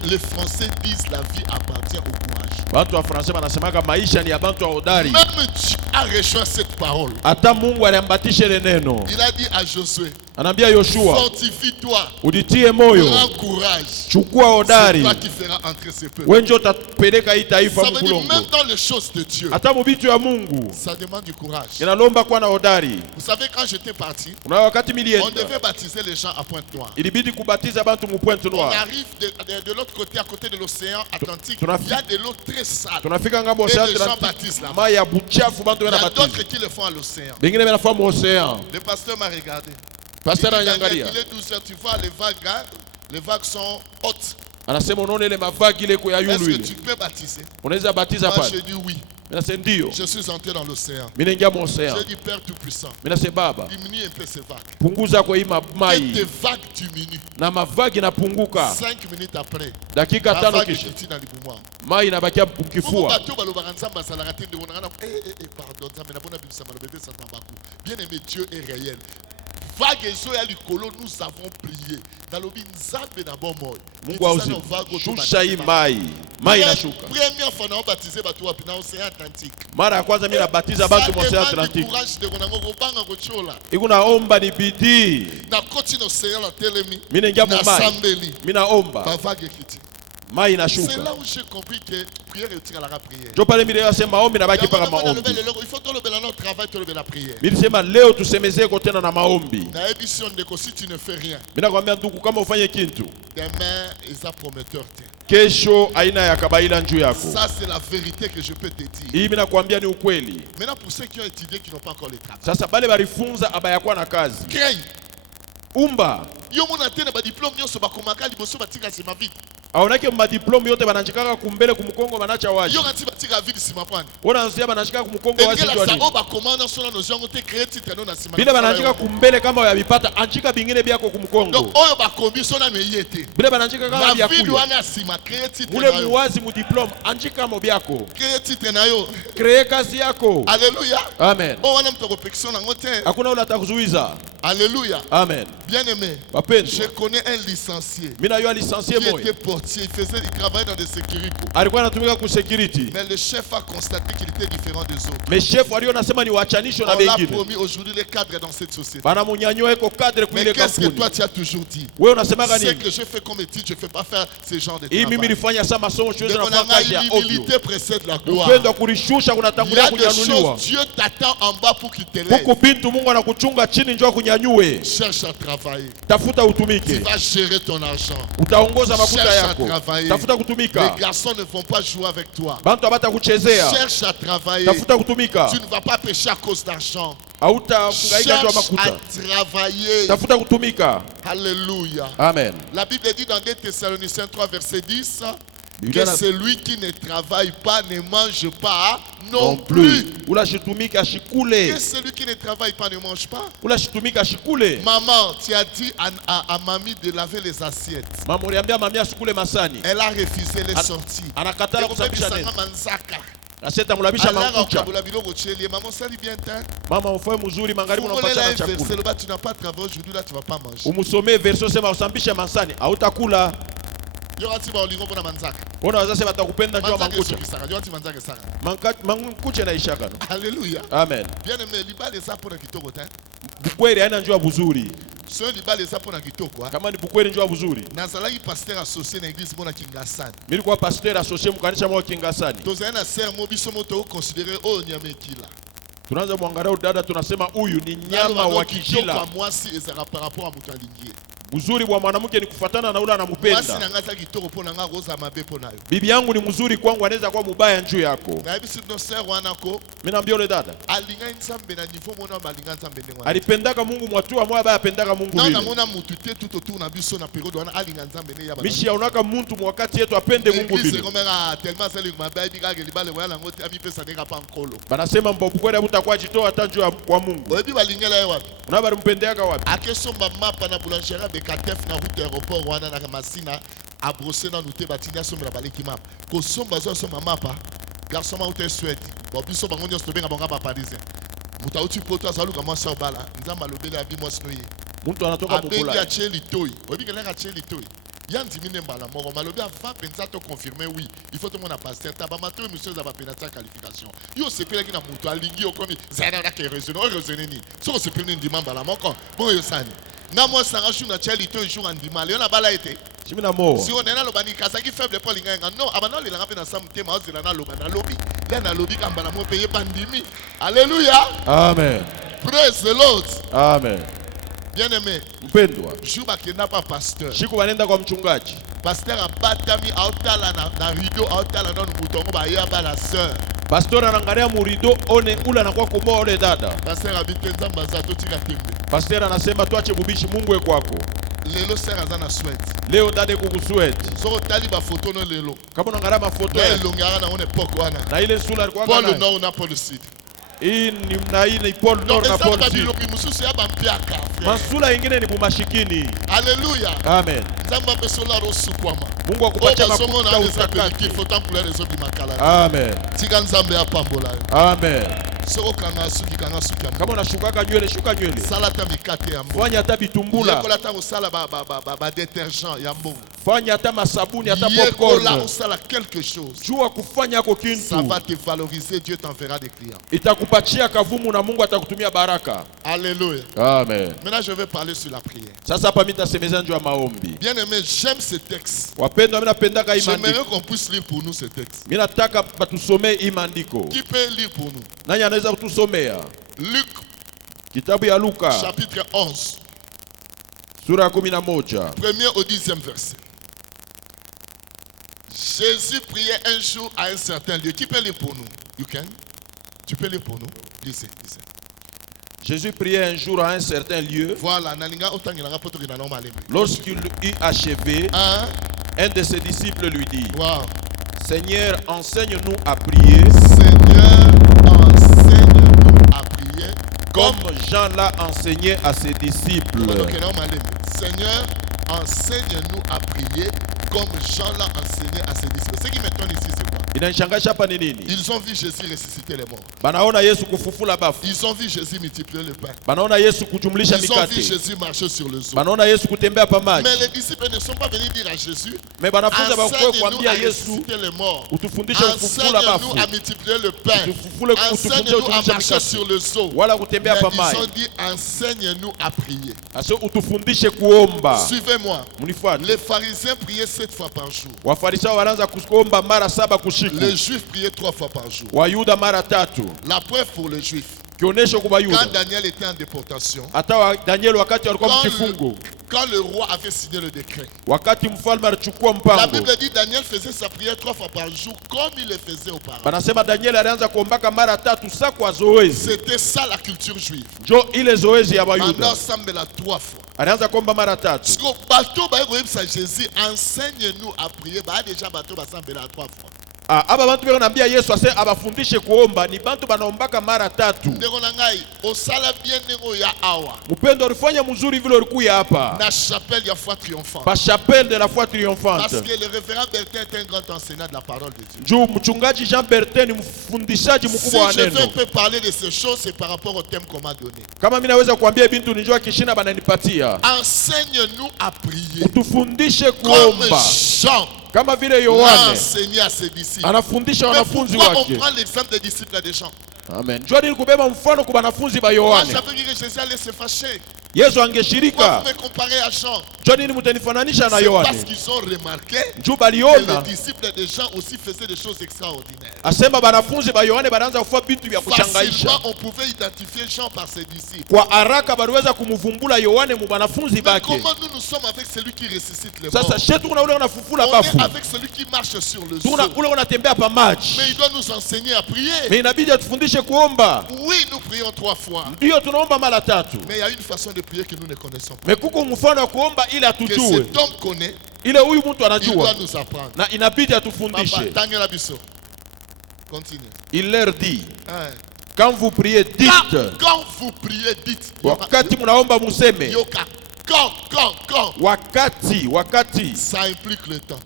Les Français disent la vie appartient au courage. Même Dieu a rejoint cette parole. Il a dit à Josué, Anaambia Yoshua, fortifie-toi, ujitie moyo, prends courage. chukua C'est hodari, toi qui feras entrer ce peuple. wewe ndio utapeleka hii taifa Ça veut dire mkulongo. même dans les choses de Dieu, Hata mubitu ya Mungu ça demande du courage. inalomba kuwa na hodari. Vous savez, quand j'étais parti, Kuna wakati on milienda devait baptiser les gens à Pointe-Noire. ilibidi kubatiza bantu mu Pointe On Noire. arrive de l'autre côté, à côté de l'océan Atlantique. Tu n'as- Il y a de l'eau très sale. Tunafika ngambo Et ya les gens Atlantique, baptisent là-bas. mai ya buchafu bantu Il y a wana d'autres batiza. qui le font à l'océan. Bengine banafa mu ocean. Le pasteur m'a regardé. Pasteur Il dit, ananiangalia. il est 12h, tu vois les vagues, hein? Les vagues sont hautes. Anasema unaona ile mavagi ile kwa Est-ce yulu que ile. tu peux baptiser? Unaweza batiza Moi, pale. j'ai dit oui. Mimi nasema ndio. Je suis entré dans l'océan. Mimi naingia mu ocean. J'ai dit, Père Tout-Puissant, Mimi nasema baba, diminue un peu ces vagues. punguza kwa hii Que mai tes vagues diminuent. na mavagi napunguka. 5 minutes après, Dakika la 5 vague kisha est dans le mouvement. mai inabakia Mungu mkifua. bato balobaka nzambe asalaka te ndeko na nga pardon nzambe nabona bimisa maloba epesa mabaku. Bien aimé, Dieu est réel. Vague ezoya likolo, nous avons prié nalobi nzambe na bomoi. Mungu auzi. Shusha hii mai. Mai inashuka. Première fois na baptisé bato wapi na océan Atlantique. Mara ya kwanza mimi nabatiza bantu mu ocean Ça demande du Atlantique. courage ndeko na ngo kobanga kochola. Iko naomba ni bidii. Na koti na océan la telemi. Mimi naingia mu Na mai. sambeli. Mimi naomba Ba vague ekiti. mai C'est là inashuka. où j'ai compris que prière est utile à la prière. Jo pale mimi nasema maombi nabaki paka maombi. Il faut que notre travail, tu la prière. Mimi nasema leo tusemezeko tena na maombi. Na émission de si tu ne fais rien, Mimi nakwambia ndugu, kama ufanye kitu demain, ils sont prometteurs. kesho aina ya kabaila njuu yako. Ça, c'est la vérité que je peux te dire. Hii mimi nakwambia ni ukweli. Maintenant, pour ceux qui ont étudié, qui n'ont pas encore le travail, Sasa bale balifunza abayakuwa na kazi. craigne. Umba Yo mon antenne ba diplôme nyonso ba komaka liboso batika sima vite. aonake madiplome yote banachikaka kumbele kumkongo banacha waji. Yo ngati batika vite sima pwani. Wana nsia banachika kumkongo waji Engela jwani. sa oba komanda sona no jango te créer titre no na sima. Bile banachika kumbele kama yabipata anchika bingine byako Donc kumkongo. oyo ba kombi sona no yete. Bile banachika kama Na bya vide kuya. wana sima créer titre Mule na yo. muwazi mu diplome anchika mo byako. Créer titre na yo. Kree kazi yako. Alléluia. Amen. Oh wana mtoko pection na ngote. Hakuna ule atakuzuiza. Alléluia. Amen. Bien aimé. Wapendwa. Je connais un licencié Mimi najua licencié qui moyo. était portier, il travaillait dans des sécurités. Alikuwa anatumika ku security. Mais le chef a constaté qu'il était différent des autres. Mais chef walio nasema ni wachanisho na On l'a bengine. promis aujourd'hui les cadres dans cette société. Bana munyanyua iko cadre Mais kuile qu'est-ce que kampuni. toi tu as toujours dit? Wewe unasemaga C'est nini? que je fais comme étude, je ne fais pas faire ce genre de Hii mimi travail. nilifanya saa masomo De siwezi mon nafanya kazi ya ovyo. l'humilité précède la gloire. Upendo wa kulishusha Il y kunatangulia a des kunyanyuliwa. choses, Dieu t'attend en bas pour qu'il te lève. Huku bintu Mungu anakuchunga chini njoo kunyanyue. Cherche à travailler. Tafuta Tu utumike. vas gérer ton argent. Utaongoza makuta Cherche à yako. travailler. Tafuta Les kutumika. garçons ne vont pas jouer avec toi. Bantu abata kuchezea. Cherche à travailler. Tafuta kutumika. Tu ne vas pas pécher à cause d'argent. Hauta kungaika njoo Cherche makuta. à travailler. Tafuta kutumika. Alléluia. Amen. La Bible dit dans 2 Thessaloniciens 3, verset 10, Biblia que na- celui qui ne travaille pas ne mange pas non plus. Ula shitumika Que shikule. celui qui ne travaille pas ne mange pas. Ula shitumika shikule. Maman, tu as dit à mamie de laver les assiettes. Mama uliambia mamia shikule masani. Elle a refusé les An- sorties. Anakatala kusafisha neno. manzaka. Aseta mulabisha Alors, makucha. kabula biloko chelie. Maman, sali bien teint. Mama ufoe mzuri magharibi Fungolea unapacha na un verset, chakula. le bas, tu n'as pas travaillé aujourd'hui, là, tu ne vas pas manger. Umusomee verso sema usambishe mansani. Hautakula. Yorati ba olingo mpona manzaka. Ona wazazi batakupenda njoo Manzaka mankucha. esokisaka. Yorati manzaka esaka. Mankucha na ishaka. Alléluia. Amen. Bien aimé, libala eza mpona kitoko te. Bukweli haina njoo buzuri. So libala eza mpona kitoko. Kama ni bukweli njoo buzuri. Nazalaki pasteur associé na église mona Kingasani. Mimi kwa pasteur associé mukanisha mwa Kingasani. Tozali na ser mo biso moto considéré oyo nyama ekila. Tunaanza mwangalia dada tunasema huyu ni nyama wa kishila. Kwa mwasi ezaka par rapport à mutu alingie. Uzuri wa mwanamke ni kufatana na ule Mwasi anamupenda. na ngaza kitoko mpona nga koza mabe mpona yo. Bibi yangu ni mzuri kwangu, anaweza kuwa mubaya njuu yako. Na yebi no ser wana ko Mimi naambia yule dada alinga nzambe na niveau mona balinga nzambe ndenge wana. alipendaka Mungu mwatua moya baya apendaka Mungu Na vile. namona mutu te tout autour na biso na période wana alinga nzambe ne ya ba. Mishi yaonaka muntu mwakati yetu apende Mungu Église vile. komera tellement sali mabe bi kaka libale wala yango te abi pesa ndeka pa nkolo. Banasema mbovu kweli abutakuwa jitoa hata njuu ya kwa Mungu. Oyebi balingela ye wapi? Unabari mpendeaka wapi? Akesomba mapa na boulangerie Bekatef na route aéroport wana na Masina a brossé na nute batini asomba baleki mapa. Ko somba zo somba mapa. Garçon ma hotel Suède. Bo biso bango nyos tobenga bango ba parisien. Muta uti poto azaluka mwasa obala. Nzamba lobele abi mwasino ye. Muntu anatoka Abengi mukula. acheli toy. Oyebi kelanga acheli toy. Yanti mine mbala moko malobi avant penza to confirmer oui. Il faut tout mon pasteur taba mato monsieur za ba penalty qualification. Yo sepela ki na mutu alingi okomi zana na ke raisonner ni. So sepela ni dimamba la moko. Bon yo sani. Na moi ça rajoute na chali to jour andima. Léon a bala été. Chimina mo. Si on est là le bani kasaki faible pour l'inga. Non, abana le langa na samte ma ozela na loba na lobby. Là na lobby kamba na mo payer pandémie. Alléluia. Amen. Praise the Lord. Amen. Bien-aimé. Mpendwa. Juba qui n'a pas pasteur. Siku wanaenda kwa mchungaji. Pasteur a batami autala na rideau autala na mutongo ba yaba la sœur. Pastor anaangalia murido one ula anakuwa kumoa ole dada. Pasteur habite nzamba za totika tembe. Pastor anasema tuache bubishi Mungu e kwako. Lelo sœur azana sweat. Leo dade kukusweat. Soko tali ba photo no lelo. Kama unaangalia mafoto Ya ya longara na one époque wana. na ile sura alikuwa Paul nayo. Nord na Paul Sud. Hii ni Paul Donc Nord na ça Paul va Sud. dire que mususu ya bampiaka frère. Masula ingine ni bumashikini. Alléluia. Amen. Nzamba pesola rosukwama. Mungu akupatie Oba somo mafuta na utakati. qui faut en couleur les autres makala. Amen. Tika nzambe apambola. Amen. Soko kanga suki kanga suki. Kama unashukaka nywele shuka nywele. Salata mikate ya mbongo. Fanya hata bitumbula. Yekola ta usala ba détergent ya mbongo. Fanya hata masabuni hata Yekola popcorn. usala quelque chose. Jua kufanya yako Ça kintu. va te valoriser, Dieu t'enverra des clients. Itakupatia kavumu na Mungu atakutumia baraka. Alléluia. Amen. Maintenant, je vais parler sur la prière. Sasa hapa mimi nitasemeza njoo ya maombi. Bien aimé, j'aime ce texte. Wapendwa, mimi napendaka hii J'aimerais maandiko. qu'on puisse lire pour nous ce texte. Mimi nataka batusomee hii maandiko. Qui peut lire pour nous? Nani anaweza kutusomea? Luc, Kitabu ya Luka, chapitre 11, sura ya 11. 1er au 10e verset. Jésus priait un jour à un certain lieu. Qui peut lire pour nous? You can? Tu peux lire pour nous? Lisez, lisez. Jésus priait un jour à un certain lieu. Voilà, nalinga otangilanga poto kina noma lembe. Lorsqu'il eut achevé, Hein? un de ses disciples lui dit, Wow. Seigneur, enseigne-nous à prier, Seigneur, enseigne-nous à prier comme Jean l'a enseigné à ses disciples. Seigneur, enseigne-nous à prier comme Jean l'a enseigné à ses disciples. Ce qui m'étonne ici, c'est quoi? Inanishangaza hapa ni nini? Ils ont vu Jésus ressusciter les morts. Banaona Yesu kufufula bafu. Ils ont vu Jésus multiplier le pain. Banaona Yesu kujumlisha Ils ont vu mikate. Jésus marcher sur le eau. Banaona Yesu kutembea pa maji. Mais les disciples ne sont pas venus dire à Jésus, Mais banafunzi bakwe enseigne-nous kuambia à Yesu, ressusciter les morts. utufundishe kufufula Enseigne-nous bafu. à multiplier le pain. Utufundishe Enseigne-nous à marcher mikate. sur le eau. Wala kutembea Mais pa ils ont maji. dit, enseigne-nous à prier. Aso utufundishe kuomba. Suivez-moi. Munifuate. Les pharisiens priaient 7 fois par jour. Wafarisayo wanaanza kuomba mara 7 kushiku. Les juifs priaient 3 fois par jour. Wayuda mara 3. La preuve pour les juifs. Kionyesho kwa Quand Wayuda. Daniel était en déportation, Hata Daniel wakati alikuwa mkifungo. quand le roi avait signé le décret, Wakati mfalme alichukua la mpango. Bible dit Daniel faisait sa prière 3 fois par jour comme il le faisait auparavant. Banasema Daniel alianza kuombaka mara 3 sa kwa zoezi. C'était ça la culture juive. Jo ile zoezi ya Pendant Wayuda. Sambela 3 fois. Alianza kuomba mara 3. Parce que bateau ba ça Jésus enseigne-nous à prier. Bah déjà bateau ba Sambela 3 fois. Ah, aba bantu beko naambia Yesu ase abafundishe kuomba ni bantu banaombaka mara 3. Ndeko na ngai osala bien nengo ya awa. Mpendo ulifanya mzuri vile ulikuya hapa. Na chapelle ya foi triomphante. Ba chapelle de la foi Parce triomphante. que le révérend Bertin est un grand enseignant de la parole de Dieu. Juu mchungaji Jean Bertin ni mfundishaji Si mkubwa wa je neno. peux parler de ces choses, c'est par rapport au thème qu'on m'a donné. Kama mimi naweza kuambia bintu nijua kishina bananipatia. Enseigne-nous à prier. Utufundishe Comme kuomba. Jean Kama vile l'a Yohane enseigné à ses disciples. anafundisha Mais wanafunzi pourquoi on wake. prend l'exemple des disciples de Jean? Amen. Jua nini kubeba mfano kwa wanafunzi ba Moi, Yohane. j'avais dit que Jésus allait se fâcher. Yesu Pourquoi angeshirika. vous me comparez à Jean? Jua nini mtanifananisha na C'est parce Yohane. qu'ils ont remarqué Juu que baliona les disciples de Jean aussi faisaient des choses extraordinaires. asema banafunzi ba Yohane banaanza kufanya vitu vya kushangaisha. Facilement, on pouvait identifier Jean par ses disciples. Kwa haraka baliweza kumvumbula Yohane mu banafunzi Mais bake. comment nous sommes avec celui qui ressuscite les morts? Sasa shetu kuna ule unafufula On bafu. est avec celui qui marche sur le Tuna sol. ule unatembea pa maji. Mais il doit nous enseigner à prier. Mais inabidi atufundishe kuomba. Oui, nous prions 3 fois. Ndio tunaomba mara 3. Mais il y a une façon de prier que nous ne connaissons pas. Mais kuko mfano wa kuomba ili Que atujue. cet homme connaît, Ile huyu mtu il doit anajua nous apprendre. na inabidi Papa, atufundishe. Daniel Abisso. Continue. Il leur dit, Hein. quand vous priez, dites. Quand vous priez, dites. Wakati mnaomba museme. Yoka. Quand. Wakati Ça implique le temps.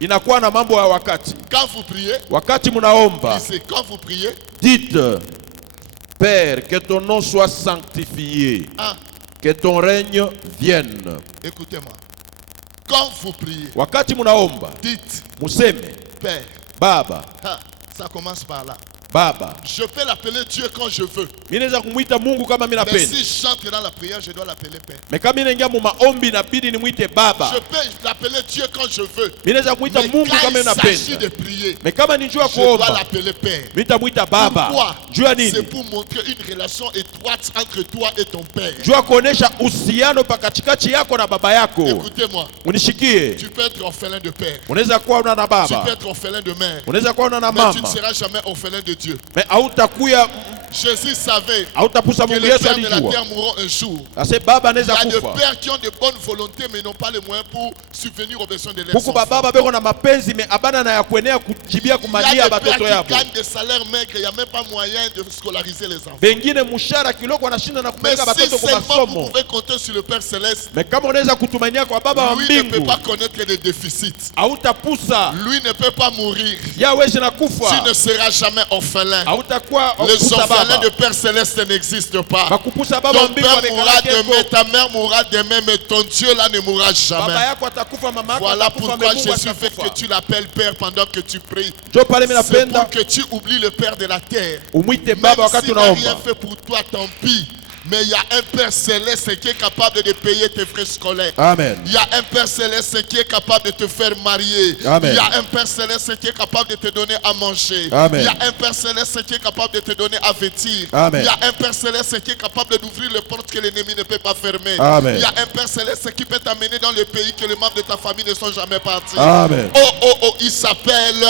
inakuwa na mambo ya wakati. Quand vous priez, Wakati mnaomba, lisez. Quand vous priez, dites, Père, que ton nom soit sanctifié, ah, que ton règne vienne. écoutez-moi. Quand vous priez, Wakati mnaomba, dites, museme, Père. Baba. Ah, ça commence par là. Baba. Je peux l'appeler Dieu quand je veux. Mimi naweza kumuita Mungu kama mimi Mais napenda. si j'entre dans la prière, je dois l'appeler Père. Mais kama mimi naingia mu maombi inabidi nimuite Baba. Je peux l'appeler Dieu quand je veux. Mimi naweza kumuita Mais Mungu quand kama il s'agit ninapenda. de prier, Mais kama ni njua je dois kuomba, l'appeler Père. mimi nitamuita Baba. Pourquoi? Juu ya C'est nini? pour montrer une relation étroite entre toi et ton Père. Juu ya kuonesha uhusiano pa katikati yako na baba yako. Écoutez-moi, Unishikie. tu peux être orphelin de père, Unaweza kuwa una na tu peux baba. être orphelin de mère, Unaweza kuwa una na mais tu ne mama. seras jamais orphelin de Dieu. Mais hautakuya Jésus savait hautapusa que Mungu les Yesu pères de la alijua. terre mourront un jour. Ase baba Il y anaweza a des kufa. pères qui ont de bonnes volontés mais n'ont pas les moyens pour subvenir aux besoins de leurs Huku enfants. baba beko na mapenzi me abana na ya kuenea kujibia Il y a kumalia des pères batoto qui yabo. gagnent des salaires maigres, il n'y a même pas moyen de scolariser les enfants. Wengine mshahara kiloko anashinda na Mais kupeleka si batoto kwa seulement vous masomo. pouvez compter sur le Père Céleste, Mais kama unaweza kutumania kwa baba wa lui ne peut mbingu, pas connaître des déficits. hautapusa. Lui ne peut pas mourir. Yawezi na kufa. Tu ne seras jamais orphelin. Hautakuwa Les kupusa orphelins baba. de Père Céleste n'existent pas. Bakupusa baba wa Ton mbingu père amekala mourra keko. demain, ta mère mourra demain, mais ton Dieu là ne mourra Baba jamais. yako atakufa, mama yako Voilà atakufa, pourquoi Mungu Jésus veut atakufa. que tu l'appelles Père pendant que tu pries. Ndio pale mimi C'est napenda pour que tu oublies le Père de la terre. umwite Même baba wakati s'il n'a rien unaomba. fait pour toi, tant pis. Mais il y a un Père Céleste qui est capable de payer tes frais scolaires. Amen. Il y a un Père Céleste qui est capable de te faire marier. Amen. Il y a un Père Céleste qui est capable de te donner à manger. Amen. Il y a un Père Céleste qui est capable de te donner à vêtir. Amen. Il y a un Père Céleste qui est capable d'ouvrir les portes que l'ennemi ne peut pas fermer. Amen. Il y a un Père Céleste qui peut t'amener dans le pays que les membres de ta famille ne sont jamais partis. Amen. Oh, oh, oh, il s'appelle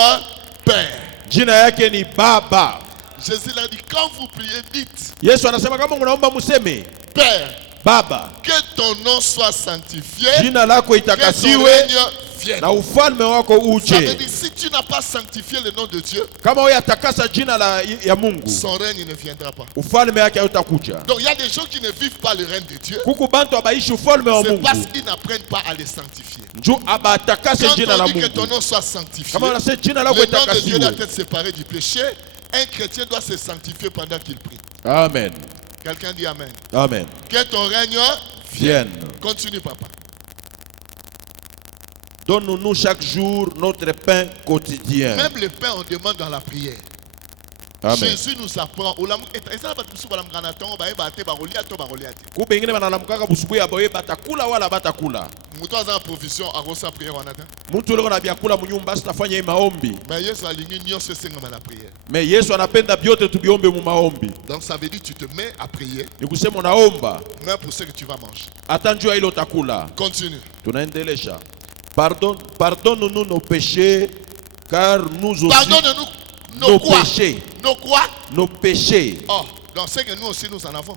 Père. Jina yake ni Baba. Jésus l'a dit, quand vous priez, dites, Yesu anasema kama unaomba museme Père, Baba, que ton nom soit sanctifié, jina lako que ton itakasiwe règne vienne. na ufalme wako Ça veut uje. dire, si tu n'as pas sanctifié le nom de Dieu, Kama wewe atakasa jina ya Mungu, son règne ne viendra pas. ufalme wake hautakuja. Donc il y a des gens qui ne vivent pas le règne de Dieu. Kuku bantu abaishi ufalme wa C'est Mungu. parce qu'ils n'apprennent pas à les sanctifier. Njoo abatakase Quand jina on la dit que ton Mungu. nom soit sanctifié, Kama unasema jina le lako nom de Dieu doit itakasiwe. être séparé du péché. Un chrétien doit se sanctifier pendant qu'il prie. Amen. Quelqu'un dit Amen. Amen. Que ton règne Vienne. continue, papa. Donne-nous chaque jour notre pain quotidien. Même le pain, on demande dans la prière. Amen. Jésus nous apprend. Kumbe ingine banalamukaka busubuhi abaye batakula wala batakula. Mutu aza provision akosa prière wana te. Mtu leo na vyakula munyumba sitafanya maombi. Mais Yesu alingi nyonso esengama na prière. Mais Yesu anapenda vyote tubiombe mu maombi. Donc ça veut dire que tu te mets à prier, Ni kusema unaomba même pour ce que tu vas manger. hata njua ile utakula. Continue. Tunaendelesha. Pardonne-nous nos péchés car nous aussi Pardonne-nous nos nos quoi? péchés. Nos quoi? Nos péchés. Oh, donc c'est que nous aussi nous en avons.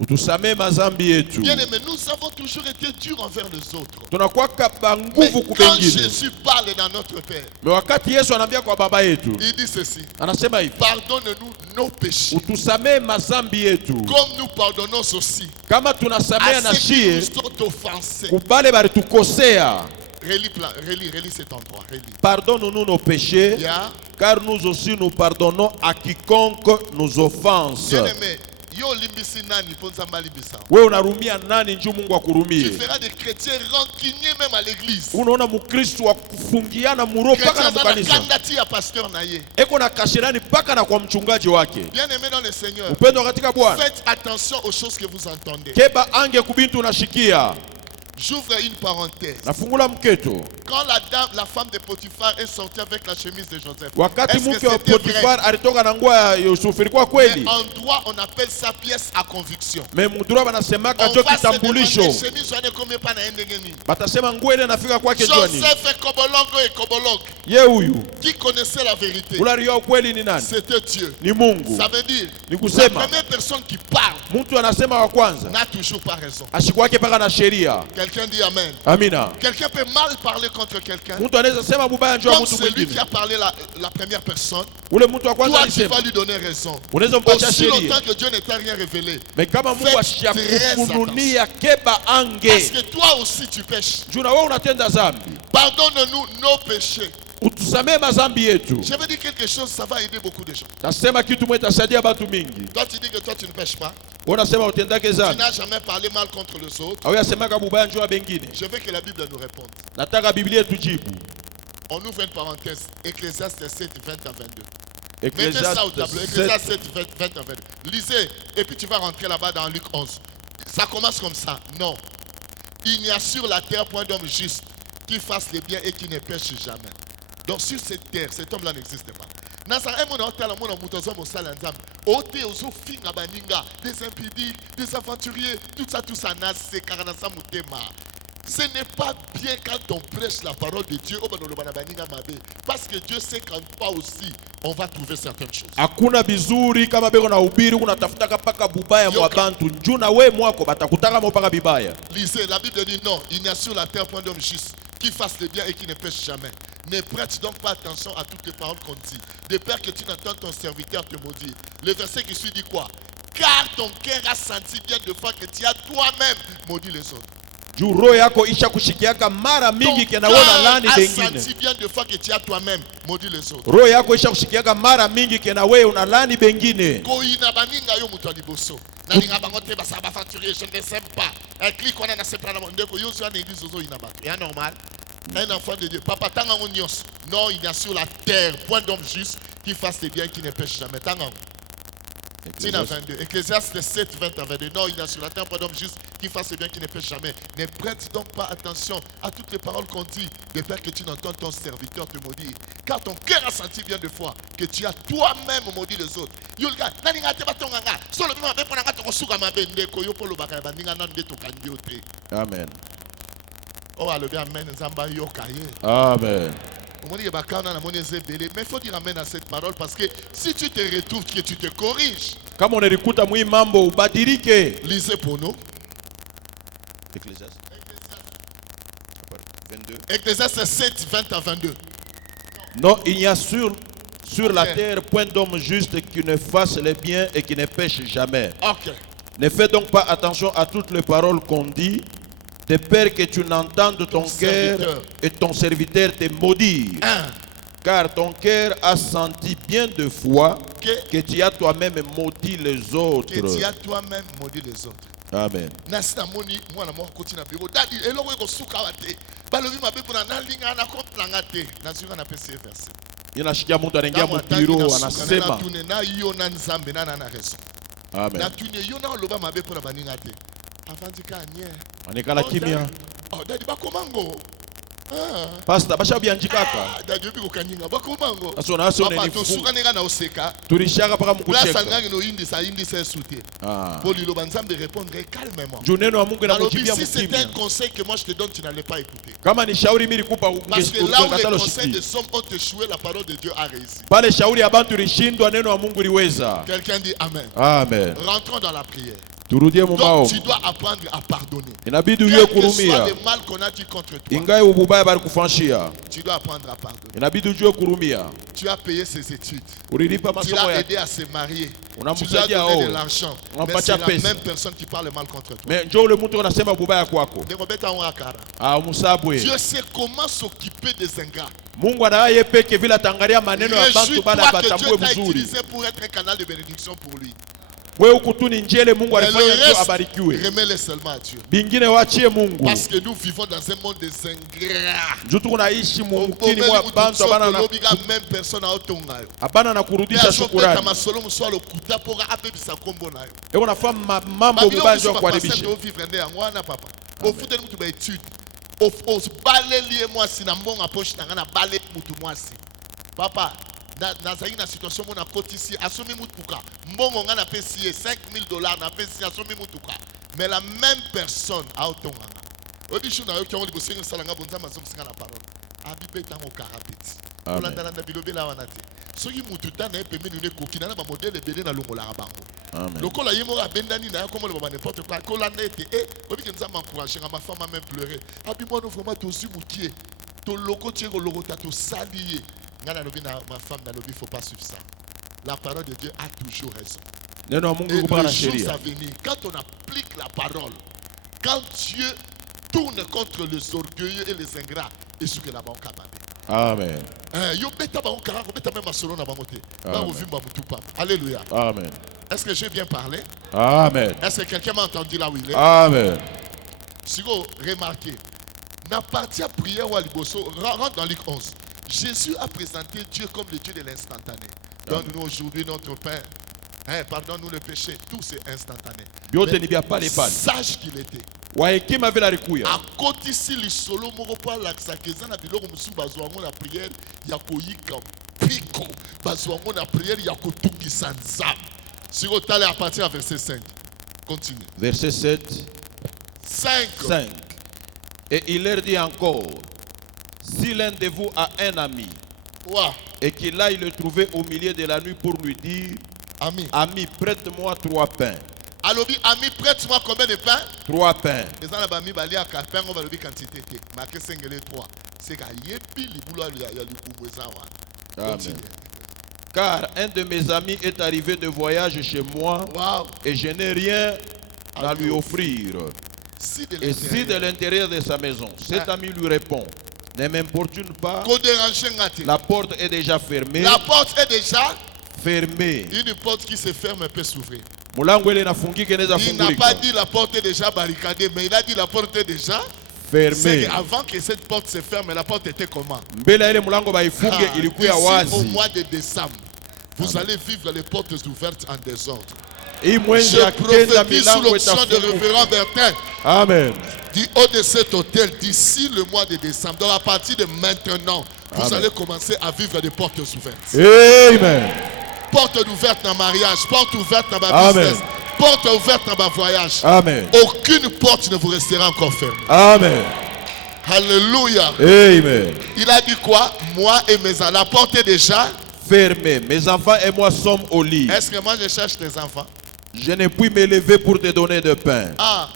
Utusamee mazambi yetu. Bien aimé, nous avons toujours été durs envers les autres. Tunakuwaka Mais banguvu quand kubengine. Jésus parle dans notre Père, Mais wakati Yesu anaambia kwa baba yetu, il dit ceci. anasema hivi, Pardonne-nous nos péchés, utusamee mazambi yetu comme nous pardonnons aussi kama à tunasamea na ceux qui shie nous ont offensés. kubale balitukosea. Relis cet endroit. Relis. Pardonne-nous nos péchés Yeah. car nous aussi nous pardonnons à quiconque nous offense. Bien aimé, yo limbisi nani ponza malibisa. Wewe unarumia nani njoo Mungu Tu akurumie? feras des chrétiens rancuniers même à l'église. Unaona mkristo wa kufungiana muro paka na Chrétiens dans la kanisa. kandati à pasteur naye. Eko na kashirani paka na kwa mchungaji wake. Bien aimé dans le Seigneur, Upendo katika Bwana. faites attention aux choses que vous entendez. Keba ange kubintu unashikia. J'ouvre une parenthèse. Nafungula mketo. Quand la femme de Potiphar est sortie avec la chemise de Joseph, Wakati est-ce que mke wa c'était vrai? Potifar alitoka na nguo ya Yusufu ilikuwa Mais kweli. en droit, on appelle ça pièce à conviction. Me mudura banasemaka On jo va se demander kitambulisho. chemise wane combien pa na endengeni. Batasema nguo ile nafika kwake jwani. Joseph et Kobolongo et Kobolog, Ye huyu qui connaissait la vérité, ulariyo kweli ni nani? c'était Dieu. Ni Mungu. Ça veut dire, Ni la kusema première personne qui parle mtu anasema wa kwanza n'a toujours pas raison. ashikwake paka na sheria. Quelqu'un dit Amen. Amina. Quelqu'un peut mal parler contre quelqu'un. Mtu anaweza sema mubaya njoo Comme mtu celui qui mwingine. a parlé la première personne, Ule mtu wa kwanza toi tu vas alisema lui donner raison. unaweza mpatia Aussi sheria. longtemps que Dieu ne t'a rien révélé. Me kama Mungu Faites ashakufunulia keba Parce ange. que toi aussi tu pêches. Juu na wewe unatenda dhambi. Pardonne-nous nos péchés. Utusamee mazambi yetu. Je vais dire quelque chose, ça va aider beaucoup de gens. Nasema kitu mwe tasaidia batu mingi. Toi tu dis que toi tu ne pêches pas. Unasema utendake Tu dhambi. n'as jamais parlé mal contre les autres. Au yasemaka mubaya njoo bengine. Je veux que la Bible nous réponde. Nataka Biblia tujibu. On ouvre une parenthèse. Ecclésiaste 7, 20 à 22. Mettez ça au Ecclésiaste tableau. 7. Ecclésiaste 7, 20 à 20. Lisez, et puis tu vas rentrer là-bas dans Luc 11. Ça commence comme ça. Non. Il n'y a sur la terre point d'homme juste qui fasse le bien et qui ne pêche jamais. Donc sur cette terre, cet homme-là n'existe pas. Des impudiques, des aventuriers, tout ça, ce n'est pas bien quand on prêche la parole de Dieu. Parce que Dieu sait qu'en toi aussi, on va trouver certaines choses. Hakuna bizuri kama beko na ubiri unatafutaka paka bubaya mwa bantu njuna we mwako batakutaka mo paka bibaya. Lisez, la Bible dit non, il n'y a sur la terre point d'homme juste qui fasse le bien et qui ne pêche jamais. Ne prête donc pas attention à toutes les paroles qu'on dit. De peur que tu n'entends ton serviteur te maudire. Le verset qui suit dit quoi? Car ton cœur a senti bien de fois que tu as toi-même maudit les autres. Juu roho yako isha kushikiaka mara mingi kena wona lani a bengine. senti bien de fois que tu as toi-même maudit les autres. Roho yako isha kushikiaka mara mingi kena we unalani bengine. Koina baninga yo mutu aliboso. Nalinga bango te basa ba facturer, je ne sais pas. Un clic on a na sepra na ndeko yo sur l'église ozo inaba. C'est normal. Un enfant de Dieu. Papa tanga onios. Non, il y a sur la terre point d'homme juste qui fasse le bien qui ne pêche jamais. Tanga. Tina 22. Ecclésiaste 7, 20 à 22. Non, il y a sur la terre point d'homme juste qui fasse le bien qui ne pêche jamais. Ne prête donc pas attention à toutes les paroles qu'on dit, de peur que tu n'entends ton serviteur te maudire. Car ton cœur a senti bien de fois que tu as toi-même maudit les autres. Yulga, naninga te batonganga. Solo bima be ponanga to kosuka mabende ko yo polo bakaya bandinga nande to kandiote. Amen. Oh, allo bien amen nzamba yo kaye. Amen. Mais il faut dire amen à cette parole parce que si tu te retrouves, que tu te corriges. Kama unalikuta mwi mambo ubadilike. Lisez pour nous. Ecclésiaste 22. Ecclésiaste 7, 20 à 22. Non, il n'y a sur la terre point d'homme juste qui ne fasse le bien et qui ne pêche jamais. Ok. Ne fais donc pas attention à toutes les paroles qu'on dit, de peur que tu n'entendes ton cœur et ton serviteur te maudire. Car ton cœur a senti bien de fois que tu as toi-même maudit les autres. Que tu as toi-même maudit les autres. Amen. Nasina moni mwana mo kotina biro dadi eloko ko suka wate balobi mabe kuna nalinga na ko plangate nazuka na pese verset. Inashikia mtu anaingia mpiro anasema tune na yo na nzambe na na raison. Amen. Na tune yo na loba mabe kuna baninga te. Avandika nye. Anikala kimia. Oh dadi bakomango. Pastor basha bianjikaka. Dadi obi kokanyinga bakomango. Aso na aso ne suka nenga na oseka. Turishaka paka mkucheka. Place ngani no indi sa soute. Pour lui banzambe répondre calmement. Juneno wa Mungu na kujibia mkimya. Si c'était un conseil que moi je te donne, tu n'allais pas écouter. Kama ni shauri mimi nikupa parce que là où les conseils de hommes ont échoué, la parole de Dieu a réussi. Pale shauri ya bantu lishindwa, neno wa Mungu liweza. Quelqu'un dit amen. Amen. Rentrons dans la prière. Turudie mu maombi. Donc tu dois apprendre à pardonner. Inabidi ujue kurumia. Quel que soit le mal qu'on a dit contre toi. Ingawa ububaya bali kufanshia. Tu dois apprendre à pardonner. Inabidi ujue kurumia. Tu as payé ses études. Ulilipa tu masomo l'as ya. aidé à se marier. Tu lui as Unamsaidia donné de l'argent. Mais c'est la pesa. même personne qui parle mal contre toi. Mais njoo ule mtu anasema ubaya kwako. Musabwe. Dieu sait comment s'occuper des ingrats. Mungu anaye peke vile atangalia maneno ya bantu bala batambue mzuri. Utilisé pour être un canal de bénédiction pour lui. Wewe huku ni njele Mungu alifanya ndio abarikiwe. Remets-le seulement à Dieu. Bingine waachie Mungu. Parce que nous vivons dans un monde des ingrats. Njoo tunaishi mungini mwa bantu abana na même personne a otongayo. Abana na kurudisha shukrani. Kama solo mswa lokuta pour abebisa kombo nayo. Eko nafahamu mambo mubaya ndio kuharibisha. Au vivre ndé ngwana papa. Au fude mtu ba étude. Au balé lié moi si na mbonga poche na balé mutu mwasi. Papa dans une situation où on a côté ici, assumé mutuka. Mbongo ngana pesi $5,000 na pesi assumé mutuka. Mais la même personne a autant. Odichu na yo ki on li bosinga salanga bonza mazo singa la parole. Abibe tango karapeti. Olanda na bilobe la wanate. Soki mututa na epeme nune kokina na ba modèle belé na longola bango. Amen. Lokola yemo abendani na comme le ba n'importe quoi. Kola nete obi kenza m'encourager ma femme a même pleuré. Abi moi no vraiment tozu mukie. To loko tiengo loko ta to salier. Ma femme n'a il ne faut pas suivre ça. La parole de Dieu a toujours raison. Et les jours à venir, quand on applique la parole, quand Dieu tourne contre les orgueilleux et les ingrats, et ce que la banque a bandé. Amen. Alléluia. Amen. Est-ce que j'ai bien parlé? Amen. Est-ce que quelqu'un m'a entendu là où il est? Amen. Si vous remarquez, n'a partie à prière ou à liboso, rentre dans Luc 11. Jésus a présenté Dieu comme le Dieu de l'instantané. Donne-nous aujourd'hui notre pain. Hein, pardonne-nous le péché. Tout c'est instantané. Biote ni bia pale pale. Sache qu'il était. Wa hekima vela rikuya. À côté ici, le solo moko pa laksakeza na biloko musu bazwango na prière ya koyika piko. Bazwango na prière ya kotungisa nzambe. Si vous allez à partir à verset 5. Continue. Verset 7. 5. 5. Et il leur dit encore, si l'un de vous a un ami Wow. et qu'il aille le trouver au milieu de la nuit pour lui dire, Ami. ami, prête-moi 3 pains. Alobi, ami, prête-moi combien de pains? 3 pains. Les gens là-bas, bali à pain, on va le quantité. Marqué 5 et 3. C'est qu'à yepi, les boulots, il y a le coup, ça va. Amen. Continue. Car un de mes amis est arrivé de voyage chez moi Wow. et je n'ai rien à lui offrir. Si de Et si de l'intérieur. l'intérieur de sa maison, cet ami lui répond, ne m'importune pas, Qu'on dérange ngati. la porte est déjà fermée. La porte est déjà Fermée. une porte qui se ferme peut s'ouvrir. Mulango ele nafungika inaweza Il n'a fungulika. pas dit la porte est déjà barricadée, mais il a dit la porte est déjà Fermée. c'est avant que cette porte se ferme, la porte était comment? Mbele ya ile mulango baifunge ilikuwa Ici, au wazi. mois de décembre, vous allez vivre les portes ouvertes en désordre. Hii mwezi Je ya kenda prophétise sous milango l'option de itafunguka. révérend Bertin Amen. du haut de cet hôtel d'ici le mois de décembre. Donc à partir de maintenant, vous Amen. allez commencer à vivre des portes ouvertes. Amen. Porte ouverte dans le mariage, porte ouverte dans ma Amen. business, porte ouverte dans ma voyage. Amen. Aucune porte ne vous restera encore fermée. Amen. Alléluia. Amen. Il a dit quoi? Moi et mes enfants. La porte est déjà. Fermé. Mes enfants et moi sommes au lit. Est-ce que moi je cherche tes enfants? Je ne puis me lever pour te donner de pain. Ah,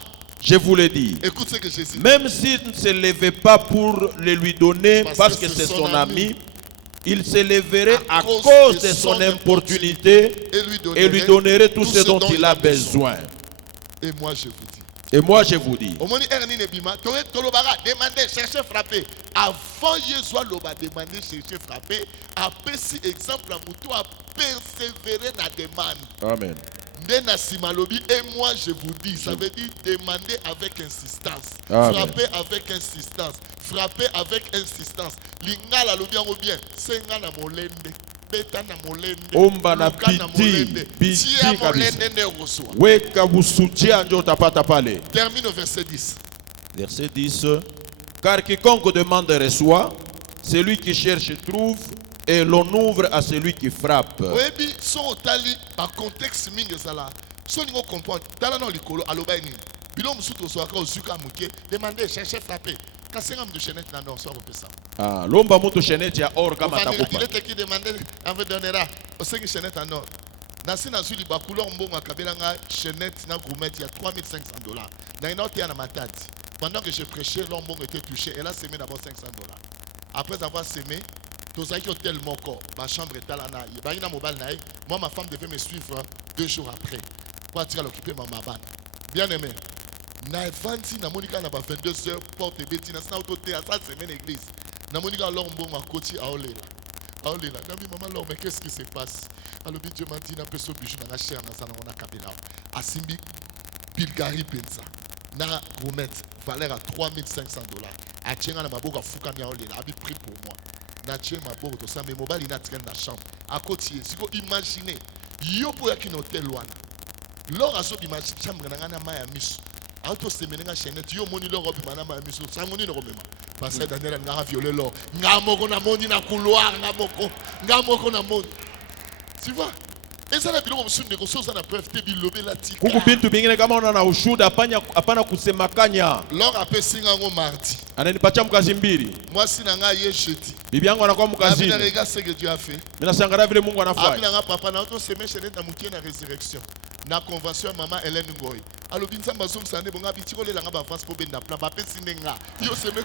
Je vous l'ai dit. écoute ce que Jésus dit. Même s'il ne se levait pas pour le lui donner parce que c'est son ami, il se leverait à cause de son importunité et lui donnerait tout ce dont il a besoin. Et moi je vous dis. Et moi je vous dis, Au moment où Ernie Nebima, Tolobara, demandez, cherchez, frappez. Avant Yézoua Loba, demandez, cherchez, frappez. Après, si exemple, Moutou a persévéré dans la demande. Amen. Ndena Simalobi, et moi je vous dis, ça veut dire demander avec insistance. Amen. Frapper avec insistance. Frapper avec insistance. Lingala lobia bien, senga na molende. Beta na molende. Omba na luka na piti, molende. piti Tia kabisa. molende ne reçoit. Weka busutia njo utapata pale. Termine au verset 10. Verset 10. Car quiconque demande reçoit, celui qui cherche trouve, et l'on ouvre à celui qui frappe. Webi, son tali, par contexte mingi sala. Son niveau comprendre. Tala no likolo, aloba ni. Bilo musuto soaka ozuka muke. Demandez, cherchez, frapper. Kasenga mdu chenette na non, so repesa. Ah, lomba mutu sheneti ya or kama Il atakupa. était qui demandait, on vous donnera. Au sein de chenette en or. Nasi na zuli bakulo mbongo kabela nga chenette na gourmet il y a $3,500. Na une autre na matati. Pendant que je prêchais, l'ombongo était touché. Elle a semé d'abord $500. Après avoir semé, tous aïe hôtel mon corps, ma chambre est à la naïe. Bah, mobile naïe. Moi, ma femme devait me suivre 2 jours après. Pour tirer l'occuper ma maman. Bien aimé. Na evanti na monika na ba 22h porte beti na auto te à ça semaine église. Na monika l'ombongo à côté à Olela. À Olela. Nami maman là, mais qu'est-ce qui se passe? Alors Dieu m'a dit na peso bijou na cher na sana on a kabela. Asimbi Bulgarie pensa. Na gourmet valeur à $3,500. A tchenga na maboko a fuka mi a Olela. Abi pris pour moi. Na tchenga maboko to sa me mobile ina traîne na chambre. À côté, si vous imaginez, yo pour yaki hôtel wana. Lors à ce qui m'a chambre na ngana maya miso. Auto semenenga chenette yo moni loro bi mana maya miso. Sa moni no mema. Parce que Daniel nga violer loro. Nga moko na moni na couloir nga moko na moni. Tu vois? Et ça la biloko msunde ko so ça na preuve te bilobe la tika. Kuku bintu bingine kama una na ushuda hapana kusemakanya. Lors après singa ngo mardi. Ananipatia mkazi mbili. Moi sinanga ye jeudi. Bibi yangu anakuwa Abina mkazini. regarde ce que Dieu a fait. Mimi nashangaa vile Mungu anafanya. Abina nga papa na auto semaine chenette na mukie na résurrection. Na convention maman Hélène Ngoy. Alobi nzamba zum sande bonga bitiko le langa ba avance pour benda plan ba pesi ndenga. Yo semaine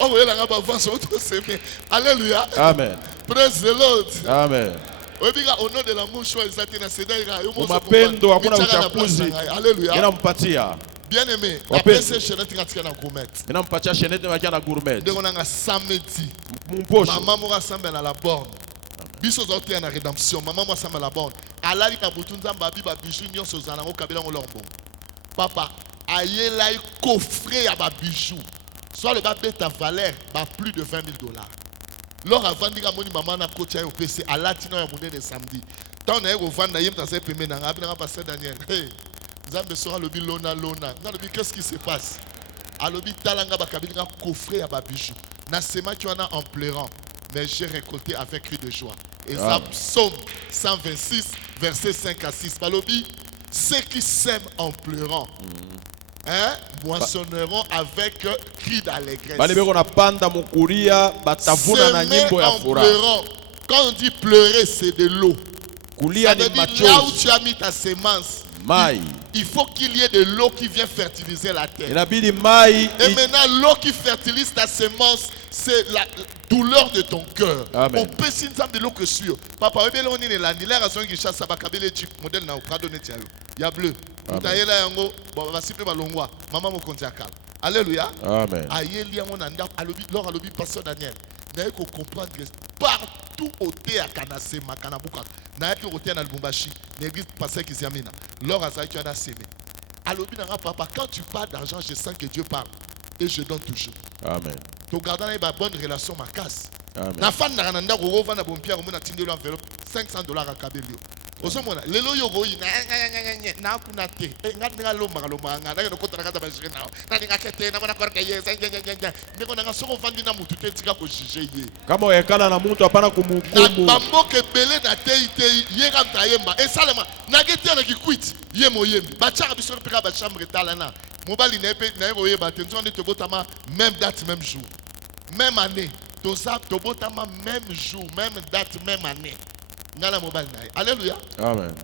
on le langa ba avance auto semaine. Alléluia. Amen. Praise the Lord. Amen. Obiga au nom de l'amour choisi na sedaira yo mo Umapendo hakuna uchaguzi. Alléluia. Ninampatia. Bien aimé, la Wapendwa. PC chenette ngatika na gourmet. Ninampatia shenete wakia na gourmet. Ndeko nanga samedi. Mposho. Maman mora samba na la borne. Biso zote na rédemption. Maman mora samba na la borne. Alali na butunza mbabi ba bijou nyonso zana ngo kabela ngo lombo. Papa, ayela coffret ya ba bijou. Soit le ba beta valeur ba plus de $20,000. Lors avant de moni maman na kocha au PC à latino ya monene samedi. Tant na yo vanda yem tase peme na ngapi na pasteur Daniel. Hey, Nzambe sera lobi lona. Na lobi qu'est-ce qui se passe? A lobi talanga ba kabinga coffret à ba bijou. Na sema tu en as en pleurant, mais j'ai récolté avec cri de joie. Et ça psaume 126 verset 5 à 6. Ba lobi ceux qui sèment en pleurant. Hein, moissonneront avec cri d'allégresse. Semer en pleurant. Quand on dit pleurer, c'est de l'eau. Ça veut dire là où tu as mis ta semence, il faut qu'il y ait de l'eau qui vient fertiliser la terre. Et maintenant, l'eau qui fertilise ta semence, c'est la douleur de ton cœur. On peut s'y de l'eau que sur. Papa, on est là, il y a raison qui chasse à Bakabele, modèle n'a pas donné. Il y a bleu. Maman me compte à calme. Alléluia. Amen. Aïe, on a lors à l'obi pasteur Daniel. N'a que comprendre que partout au thé à Kanase, Makanabuka, n'a que au thé à Lubumbashi, l'église pasteur qui s'y amène. Lors à ça, tu en as sémé. À l'obi n'a papa, quand tu parles d'argent, je sens que Dieu parle. Et je donne toujours. Amen. Tu gardes une bonne relation, ma casse. Na fan na nanda ko vana bon pierre mo na tindelo enveloppe $500 à Kabelio. Osomona lelo yogo ina na kuna te ngati nga lomba nga na ko tara kata bashire na na nga kete na mona korka yes ndiko na soko vandi na mutu te tika ko jije ye kama oyekala na muntu apana kumukumu na bamboke bele na te ye ka mtayemba esalema na kete na kikwiti ye moyembi bachaka biso peka ba chambre talana mobali na pe na ye ba tension de tobotama même date même jour même année to ça tobotama même jour même date même année. Alléluia. Amen.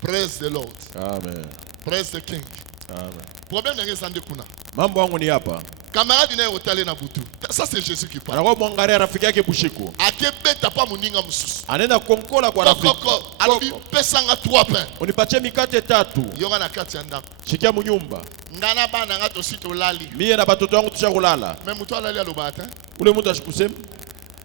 Praise the Lord. Amen. Praise the King. Amen. Problème n'est pas de kuna. Mambo yangu ni hapa. Camarade na hoteli na butu. Ça c'est Jésus qui parle. Anako mwangalia rafiki yake bushiko. Akebeta pa muninga mususu. Anenda konkola kwa rafiki. Alobi pesanga 3 pains. Unipatie mikate 3. Yoga na kati ya ndako. Shikia munyumba. Ngana bana ngato sito lali. Mie na batoto wangu tushakulala. Mais mutu alali alobata. Ule mtu ashikusema.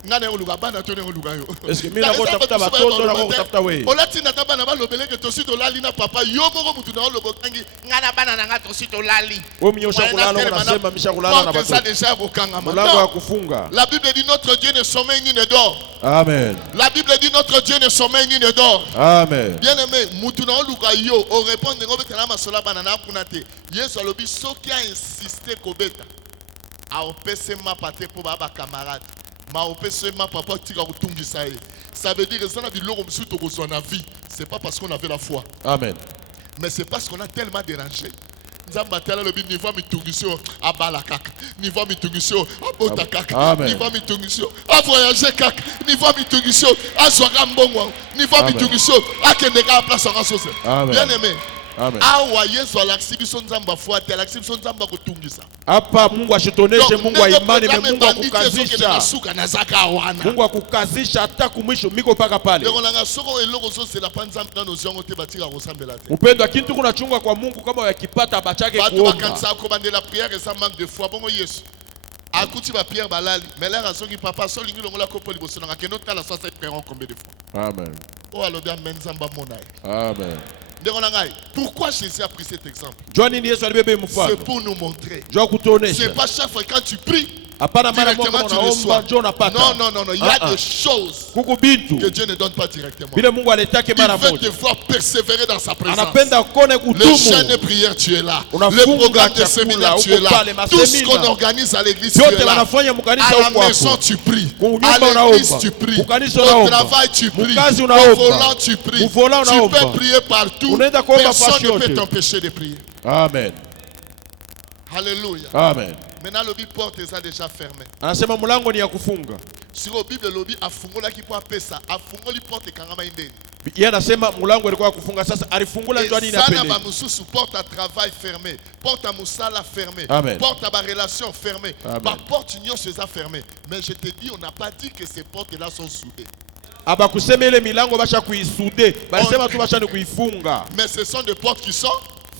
Ngane oluga bana tone oluga yo. Est-ce que mimi nako tafuta batoto nako tafuta wewe? Olati na tabana ba lobele ke tosito lali na papa yo moko mutu na ologo kangi ngana bana na ngato tosito lali. Wewe mnyosha kulala unasema misha kulala na batoto. Ça déjà bokanga ma. Mlango ya kufunga. La Bible dit notre Dieu ne sommeille ni ne dort. Amen. La Bible dit notre Dieu ne sommeille ni ne dort. Amen. Bien-aimé, mutu na oluga yo o répondre ngo betana masola bana na kunate. Yesu alobi soki a insisté kobeta. A opese ma pate pour baba camarade. Ça veut dire que ça n'a vie. C'est pas parce qu'on avait la foi. Amen. Mais c'est parce qu'on a tellement dérangé. Niveau mitungusio à balakak, niveau mitungusio à botakak, niveau mitungusio à voyager kak, niveau mitungusio à zoagambongo, niveau mitungusio à kendeka place en associé. Bien aimé. Amen. Awa Yesu alaksibiso nzamba fuate alaksibiso nzamba kutungisa. Hapa Mungu ashitoneshe Mungu wa imani na Mungu akukazisha. Mungu akukazisha hata kumwisho miko paka pale. Upendo kintu kuna chunga kwa Mungu kama yakipata bachake kuomba. La prière et ça manque de foi. Bongo Yesu. Akuti ba Pierre balali, mais là raison qui papa so lingi longola ko poli boso na keno tala so cette prière combien de fois. Amen. Oh alobi amen nzamba monai. Amen. Pourquoi Jésus a pris cet exemple? C'est pour nous montrer. C'est pas chaque fois quand tu pries, directement tu reçois. Non. Il y a des choses que Dieu ne donne pas directement. Il veut te voir persévérer dans sa présence. Le jeûne de prière, tu es là. Le programme de séminaire, tu es là. Tout ce qu'on organise à l'église, tu es là. À la maison, tu pries. À l'église, tu pries. Au travail, tu pries. Au volant, tu pries. Tu peux prier partout. Personne ne peut t'empêcher de prier. Amen. Alléluia. Amen. Maintenant, le porte est déjà fermé. Anasema mlango ni ya kufunga. Sur la Bible, le Bible a fungola qui peut pesa, a fungola porte kangama indeni. Yeye anasema mlango ilikuwa kufunga sasa alifungula ndio nini inapendeza. Sana ba mususu porte à travail fermé, porte à musala fermé, porte à ba relation fermée, ba porte union c'est ça fermé. Mais je te dis on n'a pas dit que ces portes là sont soudées. Abakusema ile milango basha kuisude, balisema tu basha ni kuifunga. Mais ce sont des portes qui sont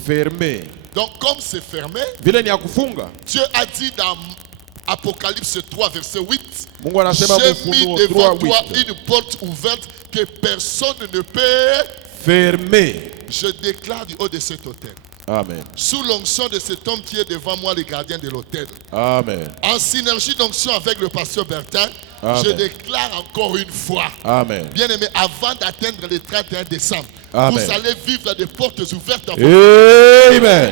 fermées. Donc comme c'est fermé, Dieu a dit dans Apocalypse 3 verset 8, j'ai mis devant toi une porte ouverte que personne ne peut fermer. Je déclare du haut de cet hôtel, Amen. Sous l'onction de cet homme qui est devant moi, le gardien de l'autel. Amen. En synergie d'onction avec le pasteur Bertin, Amen. je déclare encore une fois, Amen. bien aimé, avant d'atteindre le 31 décembre, Amen. vous allez vivre des portes ouvertes à vos Amen.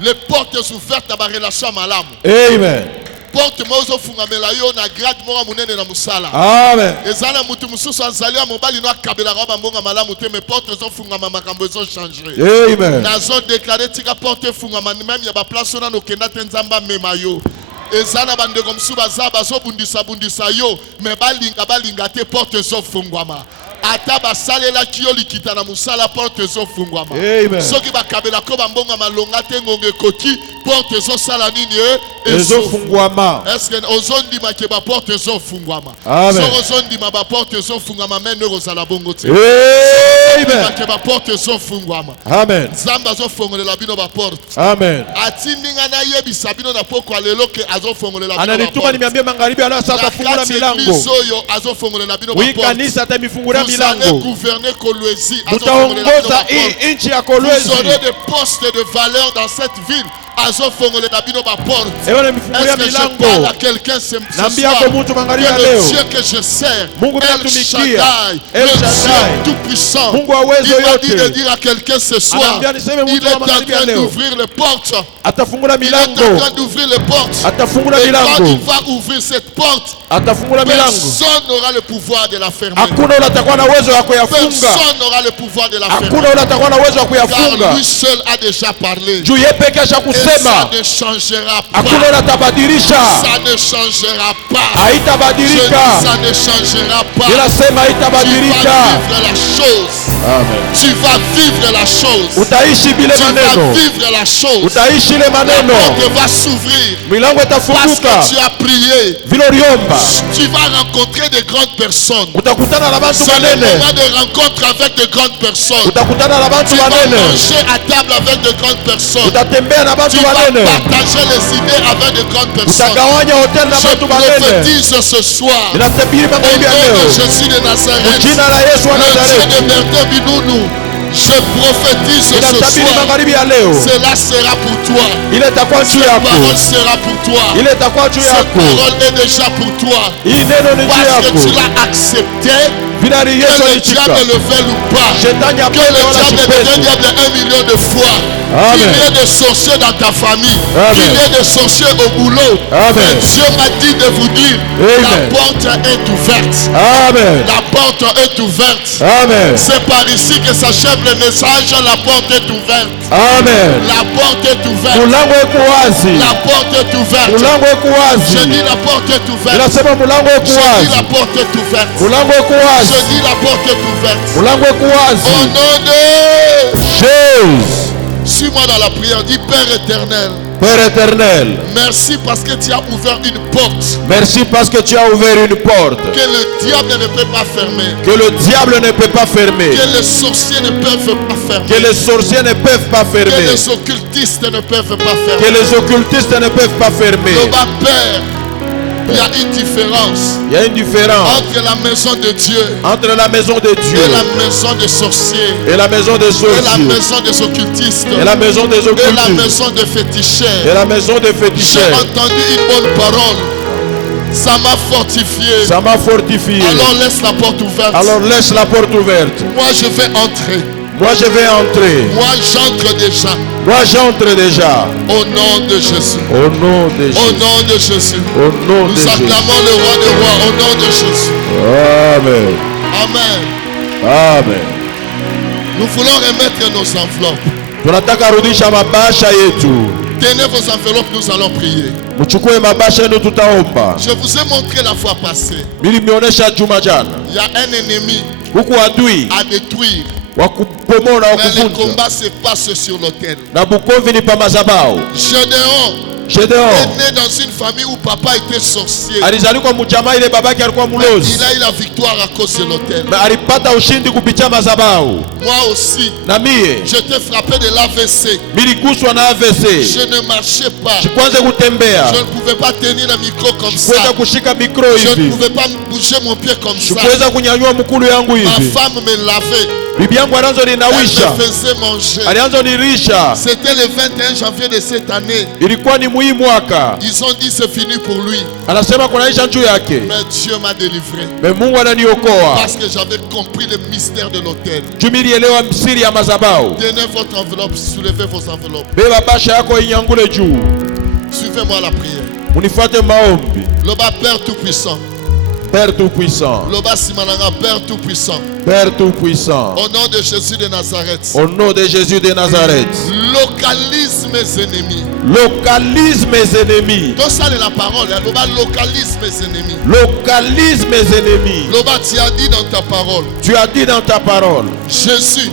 les portes ouvertes à ma relation malam. Amen. Porte mozo fungamela yo na grade moko munene na musala. Amen. Ezala mutu mususu azali mobali no akabela ka bambonga malamu te, mais porte zo fungama makambo zo changer. Amen. Nazo déclarer tika porte fungama même ya ba place na no kenda te nzamba mema yo. Ezala bandeko musu baza bazo bundisa yo, mais balinga te porte zo fungama. Ata basalela kiyo likita na musala porte zo fungwama. Amen. Soki bakabela ko bambonga malonga te ngonge koki porte zo sala nini Ezo fungwama. Est-ce que ozondi ma ke ba porte zo fungwama? Amen. So ozondi ma ba porte zo fungwama men no sala bongo te. Amen. Ke ba porte zo fungwama. Amen. Zamba zo fongolela bino ba porte. Amen. Atindinga na yebisa bino na poko alelo ke azo fongolela bino ba Ananituma porte. nimeambia magharibi ala sasa fungula milango. Soyo azo fongolela bino ba Wii porte. kanisa atamifungula Vous allez milango. gouverner Kolwezi. Tutaongoza hii nchi ya Vous Kolwezi. aurez des postes de valeur dans cette ville. Azo fongole na bino ba porte. Ewe nimefungulia Est-ce que je parle milango. à quelqu'un ce Nambia soir? kwa mtu magharibi ya Que le leo. Dieu que je sers, Mungu El natumikia. Shaddai, El le Shaddai. Dieu tout puissant, Mungu wa uwezo il m'a dit yote. de dire à quelqu'un ce soir, Anambia niseme mtu il est wa en magharibi ya train leo. d'ouvrir les portes. Atafungula Il est en milango. train d'ouvrir les portes. Atafungula Et quand il milango. va ouvrir cette porte, Atafungula milango. personne n'aura le pouvoir de la fermer. Hakuna ule atakuwa na uwezo wa kuyafunga. Personne n'aura le pouvoir de la fermer. Hakuna ule atakuwa na uwezo wa Car kuyafunga. lui seul a déjà parlé. Juu yeye peke yake Et ça kusema. ne changera pas. Hakuna ule atabadilisha. Ça ne changera pas. Je dis, Haitabadilika. ça ne changera pas. Ninasema Tu vas haitabadilika. vivre la chose. Amen. Tu vas vivre la chose. Utaishi bile Tu vas maneno. vivre la chose. Utaishi ile La maneno. porte va s'ouvrir. Milango Parce itafunguka. que tu as prié. Vile uliomba. Tu vas rencontrer de grandes personnes. Utakutana na bantu C'est le banene. moment de rencontre avec de grandes personnes. Utakutana na bantu Tu vas banene. manger à table avec de grandes personnes. Utatembea na Tu bantu vas banene. partager les idées avec de grandes personnes. Utagawanya hotel na Je bantu banene. prophétise ce soir. Ninatabiri Au magharibi ya nom de leo. Jésus de Nazareth, Jina la Yesu wa le Dieu Nazareti. de Bertin Binounou, je prophétise ce Ninatabiri soir. magharibi ya leo. Cela sera pour toi. Ile itakuwa juu Cette yako. parole sera pour toi. Ile itakuwa juu Cette yako. parole est déjà pour toi. Hii neno ni juu Parce que tu yako. l'as accepté, Vile que Yesu le alichika. diable le veuille ou pas. Shetani Que apende le wala diable devienne sipendi. diable 1 million de fois. Amen. Qu'il y ait des sorciers dans ta famille. Amen. Qu'il y ait des sorciers au boulot. Amen. Et Dieu m'a dit de vous dire, Amen. la porte est ouverte. Amen. La porte est ouverte. Amen. C'est par ici que s'achève le message. La porte est ouverte. Amen. La porte est ouverte. Mulango eko wazi. La porte est ouverte. Mulango eko wazi. Je dis la porte est ouverte. Ninasema mulango eko Je dis wazi. la porte est ouverte. Mulango eko Je wazi. dis la porte est ouverte. Mulango eko Au wazi. nom de... Jésus. Suis-moi dans la prière. Dis Père éternel. Père éternel, Merci parce que tu as ouvert une porte merci parce que tu as ouvert une porte que le diable ne peut pas fermer. que le diable ne peut pas fermer, Que les sorciers ne peuvent pas fermer. que les sorciers ne peuvent pas Que fermer, les occultistes ne peuvent pas que fermer. les occultistes ne peuvent pas fermer. Le bas Père, il y a une différence Il y a une différence entre la maison de Dieu entre la maison de Dieu et la maison des sorciers, et la maison des et la sorciers, maison des occultistes, et la maison des et la occultistes, maison des féticheurs. et la maison des J'ai féticheurs. entendu une bonne parole. Ça m'a fortifié. Ça m'a fortifié. Alors laisse la porte ouverte. Alors laisse la porte ouverte. Moi je vais entrer. Moi je vais entrer. Moi j'entre déjà. Moi j'entre déjà. Au nom de Jésus. Au nom de Au Jésus. nom de Jésus. Au nom de Nous Jésus. acclamons le roi des rois. Au nom de Jésus. Amen. Amen. Amen. Nous voulons remettre nos enveloppes. Tunataka rudisha mabasha yetu. Tenez vos enveloppes, nous allons prier. Mchukue mabasha yenu tutaomba. Je vous ai montré la fois passée. Nilimeonyesha juma jana. Il y a un ennemi Huku adui à détruire. wa kubomola wa Mais le kuvunja. combat se passe sur l'autel. Na Bukovi ni pa mazabao. Gédéon Gedeon est né dans une famille où papa était sorcier. alizaliwa mjamaa ile babake alikuwa mulozi. Il a eu la victoire à cause de l'autel. Na alipata ushindi kupitia mazabao. Moi aussi, Na mie j'étais frappé de l'AVC. miliguswa na AVC. Je ne marchais pas. Sikwanze kutembea. Je ne pouvais pas tenir le micro comme Sikuweza ça. kushika mikro Je ne hivi. pouvais pas bouger mon pied comme ça. Sikuweza kunyanyua mkulu yangu Ma hivi. femme me lavait. bibi yangu alianza Elle ninawisha, me faisait manger. alianza nirisha. C'était le 21 janvier de cette année. Ilikuwa ni muhimu mwaka, Ils ont dit c'est fini pour lui. anasema kunaisha juu yake, Mais Dieu m'a délivré. me Mungu ananiokoa Parce que j'avais compris le mystère de l'autel. juu nilielewa msiri ya madhabahu. Tenez votre enveloppe, soulevez vos enveloppes. Beba basha yako inyangule juu, Suivez-moi la prière. unifuate maombi. Loba Père Tout-Puissant. Père tout-puissant, Loba Simananga Père Tout-Puissant. Père tout-puissant, Au nom de Jésus de Nazareth. au nom de Jésus de Nazareth, Localise mes ennemis. localise mes ennemis, Tout ça c'est la parole. Hein. Loba localise mes ennemis. localise mes ennemis. Loba tu as dit dans ta parole. Tu as dit dans ta parole, Jésus.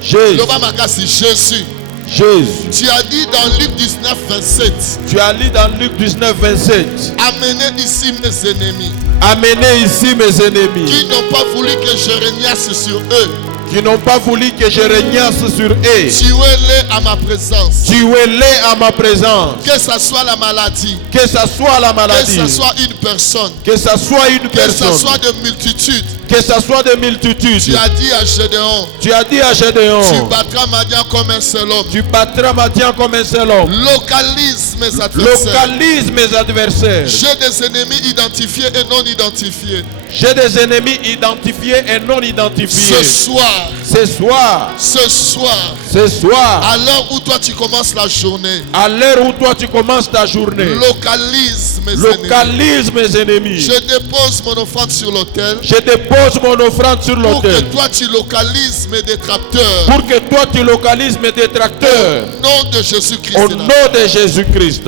Jésus, Loba Makasi Jésus. Jésus. Tu as dit dans Luc 19, 27. Tu as lu dans Luc 19, 27, Amenez ici mes ennemis. amenez ici mes ennemis Qui n'ont pas voulu que je régnasse sur eux. qui n'ont pas voulu que je régnasse sur eux. Tuez-les à ma présence. Tuez-les à ma présence. Que ce soit la maladie. Que ce soit la Que maladie, ce soit une personne. que ce soit une Que ce personne, soit de multitudes. que ce soit de multitudes. Tu as dit à Gédéon. Tu as dit à Tu Gédéon, battras Madian comme un seul homme. tu battras Madian comme un seul homme. Localise mes adversaires. Localise mes adversaires. J'ai des ennemis identifiés et non identifiés. J'ai des ennemis identifiés et non identifiés. Ce soir, Ce soir, ce soir, ce soir, à l'heure où toi tu commences la journée, à l'heure où toi tu commences ta journée, localise mes ennemis. localise mes ennemis. Je dépose mon offrande sur l'autel Je dépose mon offrande sur pour que l'autel. toi tu localises mes détracteurs. Pour que toi tu localises mes détracteurs. Au nom de Jésus-Christ. Au nom de Jésus-Christ.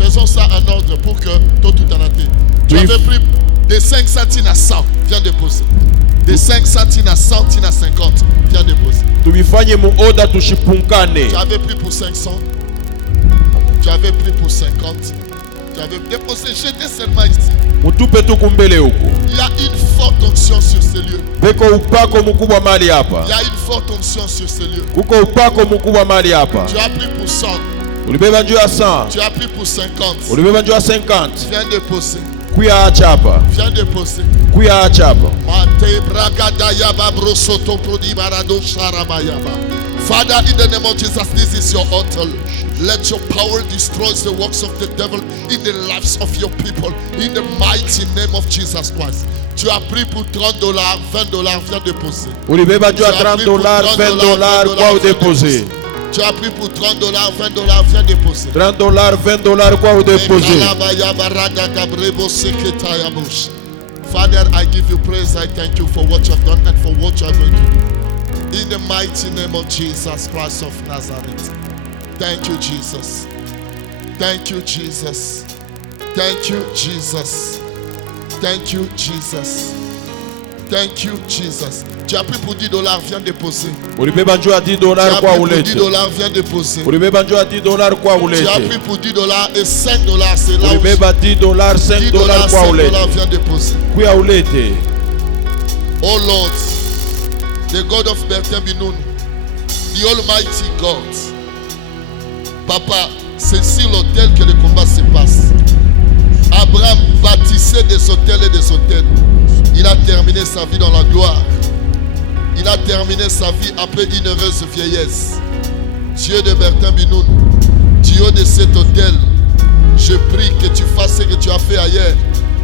Faisons ça en ordre pour que tout en a été. Tu Oui. avais pris de 5 centimes à 100, viens déposer. De 5 centimes à 100 à 50, viens déposer. Tuvifanye muoda tushipunkane. Tu avais pris pour 500. Tu avais pris pour 50. Tu avais déposé, j'étais seulement ici. Mutupe tu kumbele huko. Il y a une forte onction sur ce lieu. Beko upako mkubwa mali hapa. Il y a une forte onction sur ce lieu. Kuko upako mkubwa mali hapa. Tu as pris pour 100. Ulibeba njuu ya 100. Tu as pris pour 50. Ulibeba njuu ya 50. Viens déposer. Kuya acha hapa. Viens déposer. Kuya acha hapa. Mate bragada yaba brosoto prodi barado sharabayaba. Father, in the name of Jesus, this is your altar. Let your power destroy the works of the devil in the lives of your people. In the mighty name of Jesus Christ. Tu as pris pour $30, $20, viens déposer. Ulibeba njuu ya Tu as pris 30 pour dollars, 20 dollars kwa viens udeposer. Tu as pris pour $30, $20, viens déposer. 30 dollars, 20 dollars kwa udeposer. Father, I give you praise. I thank you for what you have done and for what you are going to do. In the mighty name of Jesus Christ of Nazareth. Thank you, Jesus. Thank you, Jesus. Thank you, Jesus. Thank you, Jesus. Thank you, Jesus. Tu as pris pour $10, viens déposer. Ulibeba njuu ya 10 Tu dollars as kwa pris pour ulete. $10, viens déposer. Ulibeba njuu ya 10 dollars kwa Tu as ulete. pris pour $10 et $5, c'est là où Ulibeba 10 dollars, 5 $10, dollars kwa ulete. $5, viens déposer. Kuya ulete. Oh Lord, the God of Bertin Binoun, the Almighty God. Papa, c'est sur l'autel que le combat se passe. Abraham bâtissait des hôtels et des hôtels. Il a terminé sa vie dans la gloire. Il a terminé sa vie après une heureuse vieillesse. Dieu de Bertin Binoun, Dieu de cet hôtel, je prie que tu fasses ce que tu as fait ailleurs.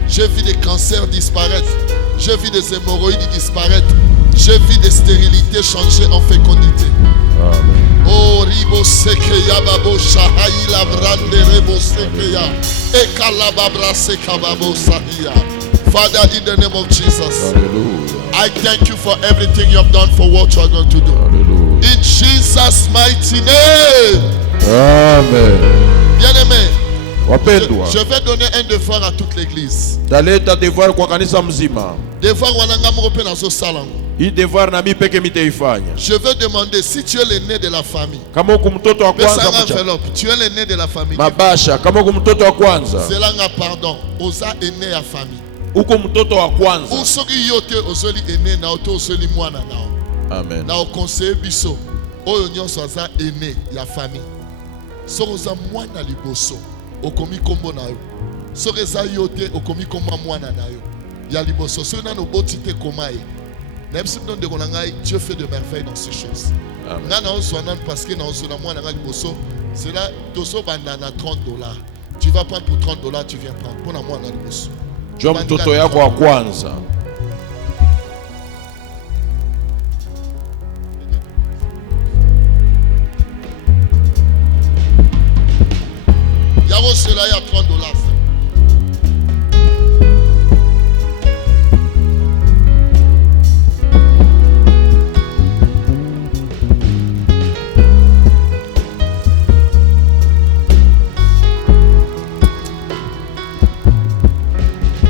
J'ai vu des cancers disparaître. J'ai vu des hémorroïdes disparaître. J'ai vu des stérilités changer en fécondité. Oh, ribo sekeya babo shahai la brande rebo sekeya. Ekalababra sekababo sahiya. Father, in the name of Jesus, I thank you for everything you have done, for what you are going to do. In Jesus' mighty name. Amen. Bien-aimé, Wapendwa, je vais donner un devoir à toute l'église. taleta devoir kwa kanisa mzima. Devoir wananga morope na zo salango. Hii devoir na mi peke miteifanya. Je veux demander si tu es l'aîné de la famille. Kama uko mtoto wa Mets ça kwanza en mcha. enveloppe. Tu es l'aîné de la famille. Mabasha, kama uko mtoto wa kwanza. Zelanga pardon. Oza aîné à famille. Uko mtoto wa kwanza. Usoki yote ozoli aîné na oto ozoli mwana nao. Amen. Na conseiller biso. Oyo nyonso aza aîné ya famille. Soki oza mwana liboso, okomi kombo na yo. Soki eza yote okomi kombo mwana na yo. Ya liboso. Soki nano boti te koma ye. Dieu fait de merveilles dans ces choses. Parce que c'est là, $30. Tu vas prendre pour $30, tu viens prendre. Pour moi, Jua mtoto yako wa kwanza. Yaro, cela il y a $30.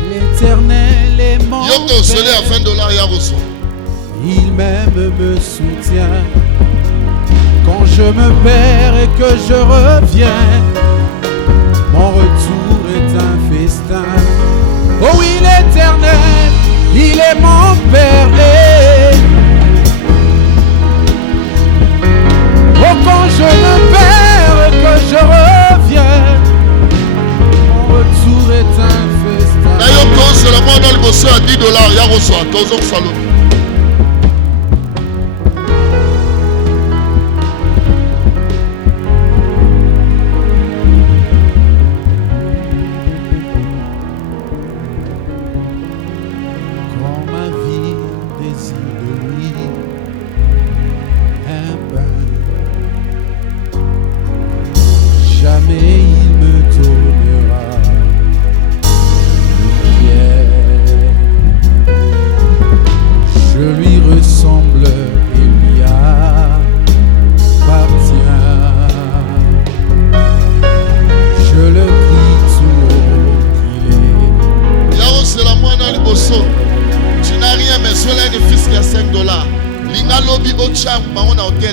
L'Éternel est mon Père. Il même me soutient. Quand je me perds et que je reviens, mon retour est un festin. Oh oui, l'Éternel, il est mon Père. Oh, quand je me perds et que je reviens, mon retour est un festin. D'ailleurs, c'est le monde dans le bosso à $10. Yaro soit, Tozong Salon.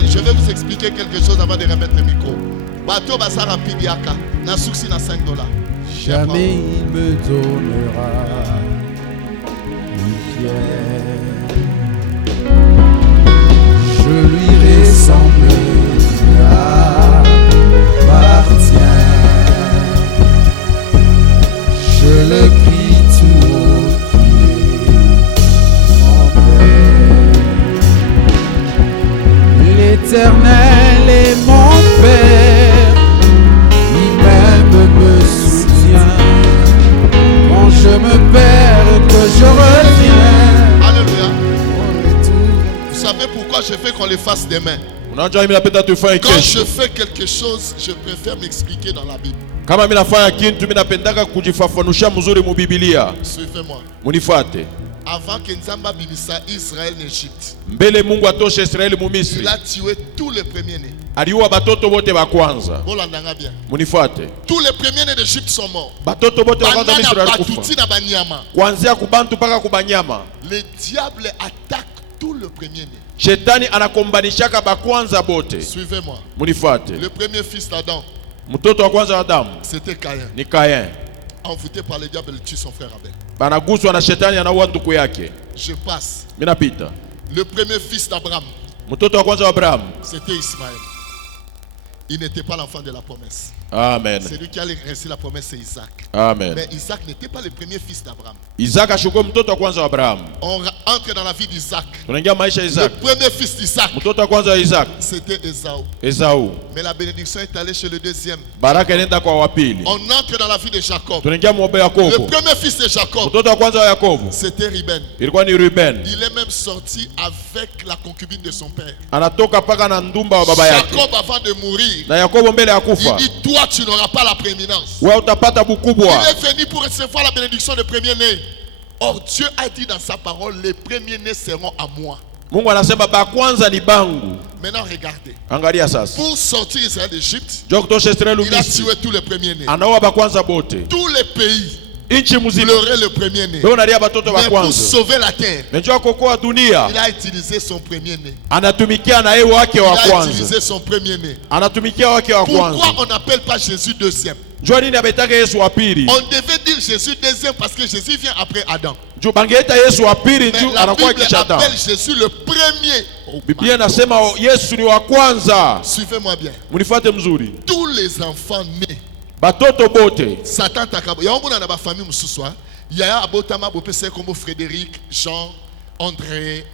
Je vais vous expliquer quelque chose avant de remettre le micro. Bateau basa rapide yaka. Na souci na $5. Jamais il me donnera une pierre. Je lui ressemble, il appartient. Je le crie tout haut, il est mon Père. L'Éternel est mon Père, il même me soutient. Quand je me perds, que je reviens. Alléluia. Vous savez pourquoi je fais qu'on les fasse demain? Quand je fais quelque chose, je préfère m'expliquer dans la Bible. Suivez-moi. Avant que Nzamba bimisa Israël n'Égypte, il a tué tous les premiers-nés. Bien. Tous les premiers-nés d'Égypte sont morts. Le diable attaque tous les premiers-nés. Suivez-moi. Le premier fils d'Adam, c'était Caïn. Envoûté par le diable, il tue son frère Abel. Je passe. Le premier fils d'Abraham, c'était Ismaël. Il n'était pas l'enfant de la promesse. Amen. Celui qui allait rester la promesse, c'est Isaac. Amen. Mais Isaac n'était pas le premier fils d'Abraham. On entre dans la vie d'Isaac. Le premier fils d'Isaac, c'était Ésaü. Mais la bénédiction est allée chez le deuxième. On entre dans la vie de Jacob. Le premier fils de Jacob, c'était Ruben. Il est même sorti avec la concubine de son père. Jacob, avant de mourir, il dit: toi, tu n'auras pas la prééminence. Il est venu pour recevoir la bénédiction des premiers-nés. Or, Dieu a dit dans sa parole: les premiers-nés seront à moi. Maintenant, regardez. Pour sortir Israël d'Égypte, il a tué tous les premiers-nés. Tous les pays pleurait le premier-né. Mais pour sauver la terre, il a utilisé son premier-né. Il a utilisé son premier-né. Pourquoi on n'appelle pas Jésus deuxième? On devait dire Jésus deuxième parce que Jésus vient après Adam. Mais la Bible appelle Jésus le premier. Suivez-moi bien. Tous les enfants nés, Satan takabo. Il y a une famille mususwa. Il y a abotama bopese comme Frédéric, Jean, André,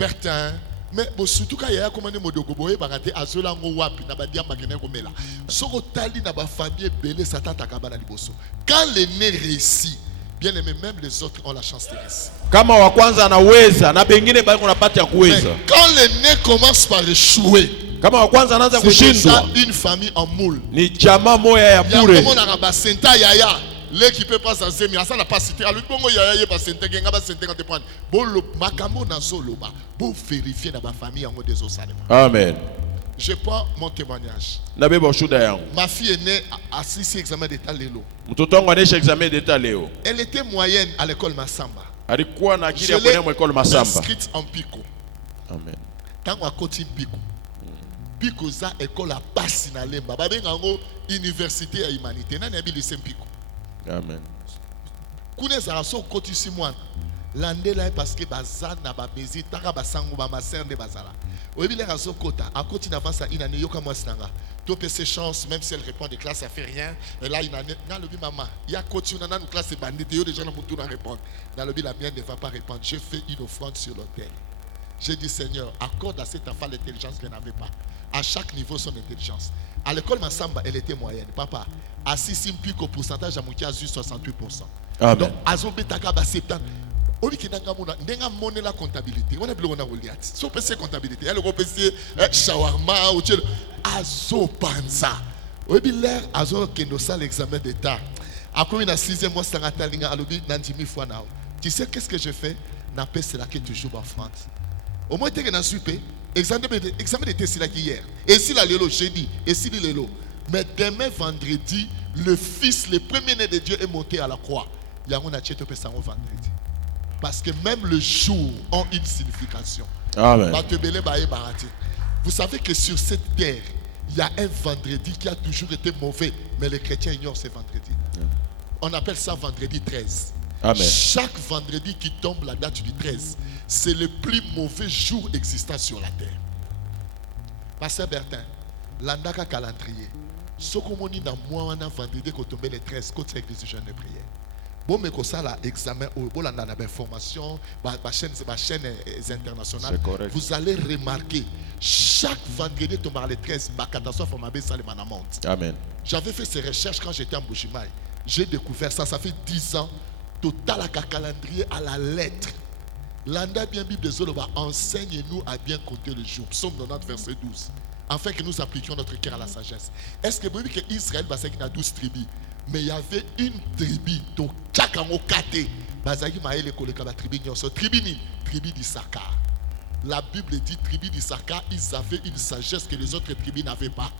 Bertin, mais surtout quand il y a comme un modoko boye bagate azola ngo wapi na badia magene komela. Soko tali na ba famille belé satan takabana liboso. Quand l'aîné réussit, bien aimé, même les autres ont la chance de réussir. Kama wa kwanza anaweza na bengine bali kuna pati ya kuweza. Quand l'aîné commence par échouer, Kama wa kwanza anaanza kushindwa, une famille en moule. ni chama moya ya Il y a bure. vraiment la basenta yaya. L'équipe passe à Zemi, ça n'a pas cité. Alors, bon, yaya yé basenta, genga basenta quand tu prends. Bon, le makamo na zoloba. Bon, vérifier dans ma famille en mode des osalema. Amen. Je prends mon témoignage. Nabe boshuda yangu. Ma fille est née à 6 examen d'état lelo. Mtoto wangu anesha examen d'etat leo. Elle était moyenne à l'école Massamba. Alikuwa na akili Je ya kwenda l'ai mwekolo Masamba. inscrite en Pico. Amen. Tango à côté Pico. Pico za école à Passi na Lemba. Babengango université à humanité. Nani abi lycée Pico. Amen. Kune zara so côté si moi. Landela parce que bazan na ba mezi taka basango ba maser de bazala. Oyebi les raso kota. À côté d'avance à une année yoka moi stanga. Topé ses chances même si elle répond des classes ça fait rien. Et là une année dans le bi maman. Il y a côté on a une classe bandit yo déjà na mutu na répondre. Dans le bi la mienne ne va pas répondre. J'ai fait une offrande sur l'autel. J'ai dit Seigneur, accorde à cet enfant l'intelligence qu'elle n'avait pas. À chaque niveau son intelligence. À l'école Massamba, elle était moyenne. Papa, à 6 au pourcentage à Moukia, 68%. Amen. Donc, à Zombe Takaba 70. Obi Kinanga Mona, Nenga monnaie la comptabilité. On a besoin de Goliath. Si on peut faire comptabilité, elle peut faire shawarma ou tchel. Azo Panza. Obi l'air, Azo Kenosa l'examen d'état. Après, dans 6e mois, c'est un talinga, alobi, Nandimi fois now. Tu sais qu'est-ce que je fais? N'a pas c'est là que tu joues en France. Au moins, tu es dans le examen d'été, c'est là hier. Et si la lélo, jeudi, et si la lélo. Mais demain, vendredi, le fils, le premier-né de Dieu est monté à la croix. Il y a un acheté vendredi. Parce que même le jour a une signification. Amen. Vous savez que sur cette terre, il y a un vendredi qui a toujours été mauvais, mais les chrétiens ignorent ce vendredi. On appelle ça vendredi 13. Amen. Chaque vendredi qui tombe la date du 13, c'est le plus mauvais jour existant sur la terre. Pasteur Bertin, l'andaka calendrier. Ce qu'on dit dans moi, on a vendredi qu'on tombe le 13, quand c'est l'église du jeûne de prière. Bon, mais comme ça, l'examen, on a des formations, ma chaîne internationale. Vous allez remarquer, chaque vendredi tombe le 13, ma catastrophe, ma baisse, ça monte. Amen. J'avais fait ces recherches quand j'étais en Bouchimaï. J'ai découvert ça, ça fait 10 ans. Total à calendrier à la lettre. L'anda bien Bible de Zoloba enseigne-nous à bien compter le jour. Psaume 90 verset 12. Afin que nous appliquions notre cœur à la sagesse. Est-ce que vous voyez que Israël va a 12 tribus? Mais il y avait une tribu, donc Tchakango Kate. Bazaki Maël Koleka la tribu tribu d'Issachar. La Bible dit tribu d'Issachar, ils avaient une sagesse que les autres tribus n'avaient pas.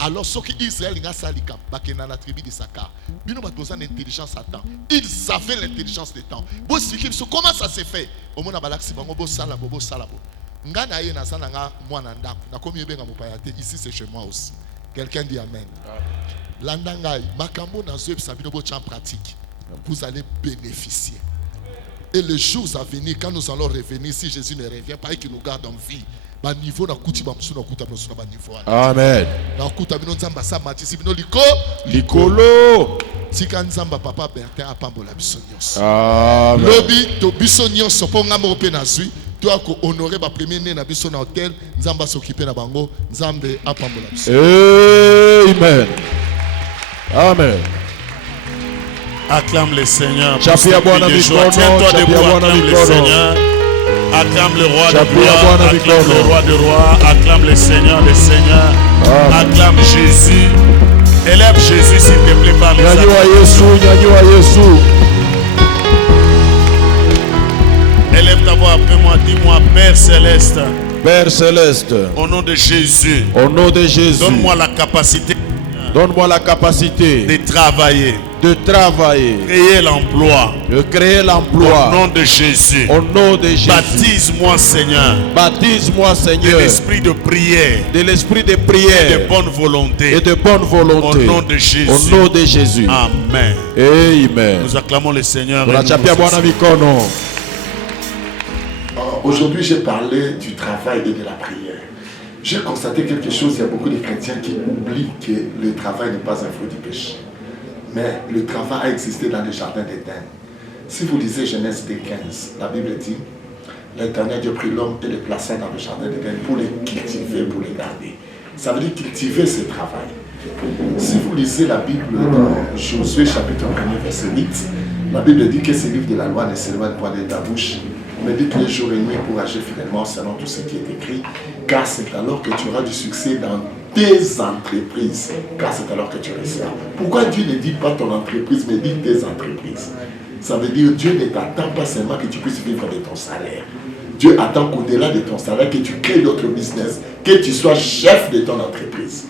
Alors, ce que Israël a salikam, dans la tribu d'Issachar, ils ont besoin d'intelligence à temps. Ils avaient l'intelligence des temps. Comment ça s'est fait? Au monde a ici c'est chez moi aussi. Quelqu'un dit Amen. Landangai, Makambo Nazoeb Sabinobo en pratique. Vous allez bénéficier. Et les jours à venir, quand nous allons revenir, si Jésus ne revient pas et qu'il nous garde en vie, niveau na kuti bamsu na kuta bamsu na niveau. Amen. Na kuta bino nzamba sa matisi bino likolo. Tika nzamba papa Bertin apambola biso nyonso. Amen. Lobi to biso nyonso po ngamba ope na zwi. Tu as honoré ba premier né na biso na hôtel, nzamba s'occuper na bango, nzambe apambola biso. Amen. Amen. Acclame le Seigneur. Chapia Bwana mikono. Tiens-toi debout, acclame le Seigneur. Acclame le roi de rois, acclame le roi de rois, acclame le Seigneur, acclame Jésus. Élève Jésus s'il te plaît par les Élève ta voix après moi, dis-moi Père Céleste. Père Céleste. Au nom de Jésus. Au nom de Jésus. Donne-moi la capacité. Donne-moi la capacité de travailler. De travailler. Créer l'emploi. De créer l'emploi. Au nom de Jésus. Au nom de Jésus. Baptise-moi Seigneur. Baptise-moi Seigneur. De l'esprit de prière. De l'esprit de prière. Et de bonne volonté. Et de bonne volonté. Au nom de Jésus. Au nom de Jésus. Amen. Amen. Nous acclamons le Seigneur. Aujourd'hui, j'ai parlé du travail et de la prière. J'ai constaté quelque chose, il y a beaucoup de chrétiens qui oublient que le travail n'est pas un fruit du péché. Mais le travail a existé dans le jardin d'Éden. Si vous lisez Genèse 15, la Bible dit, l'Éternel Dieu prit l'homme et le plaça dans le jardin d'Éden pour les cultiver, pour les garder. Ça veut dire cultiver ce travail. Si vous lisez la Bible dans Josué chapitre 1 verset 8, la Bible dit que ce livre de la loi ne s'éloigne pas de ta bouche, mais dit les jours et nuits pour agir fidèlement selon tout ce qui est écrit, car c'est alors que tu auras du succès dans tes entreprises, car c'est alors que tu réussiras. Pourquoi Dieu ne dit pas ton entreprise, mais dit tes entreprises? Ça veut dire Dieu ne t'attend pas seulement que tu puisses vivre de ton salaire. Dieu attend qu'au-delà de ton salaire, que tu crées d'autres business, que tu sois chef de ton entreprise.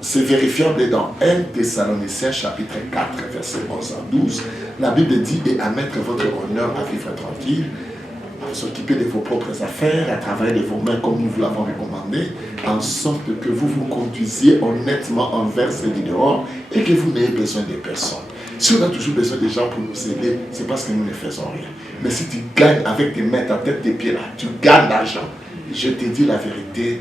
C'est vérifiable dans 1 Thessaloniciens chapitre 4, verset 11 à 12. La Bible dit, et à mettre votre honneur à vivre tranquille, à s'occuper de vos propres affaires, à travailler de vos mains comme nous vous l'avons recommandé, en sorte que vous vous conduisiez honnêtement envers ceux du dehors et que vous n'ayez besoin de personne. Si on a toujours besoin des gens pour nous aider, c'est parce que nous ne faisons rien. Mais si tu gagnes avec tes mains, ta tête, tes pieds là, tu gagnes l'argent. Je te dis la vérité,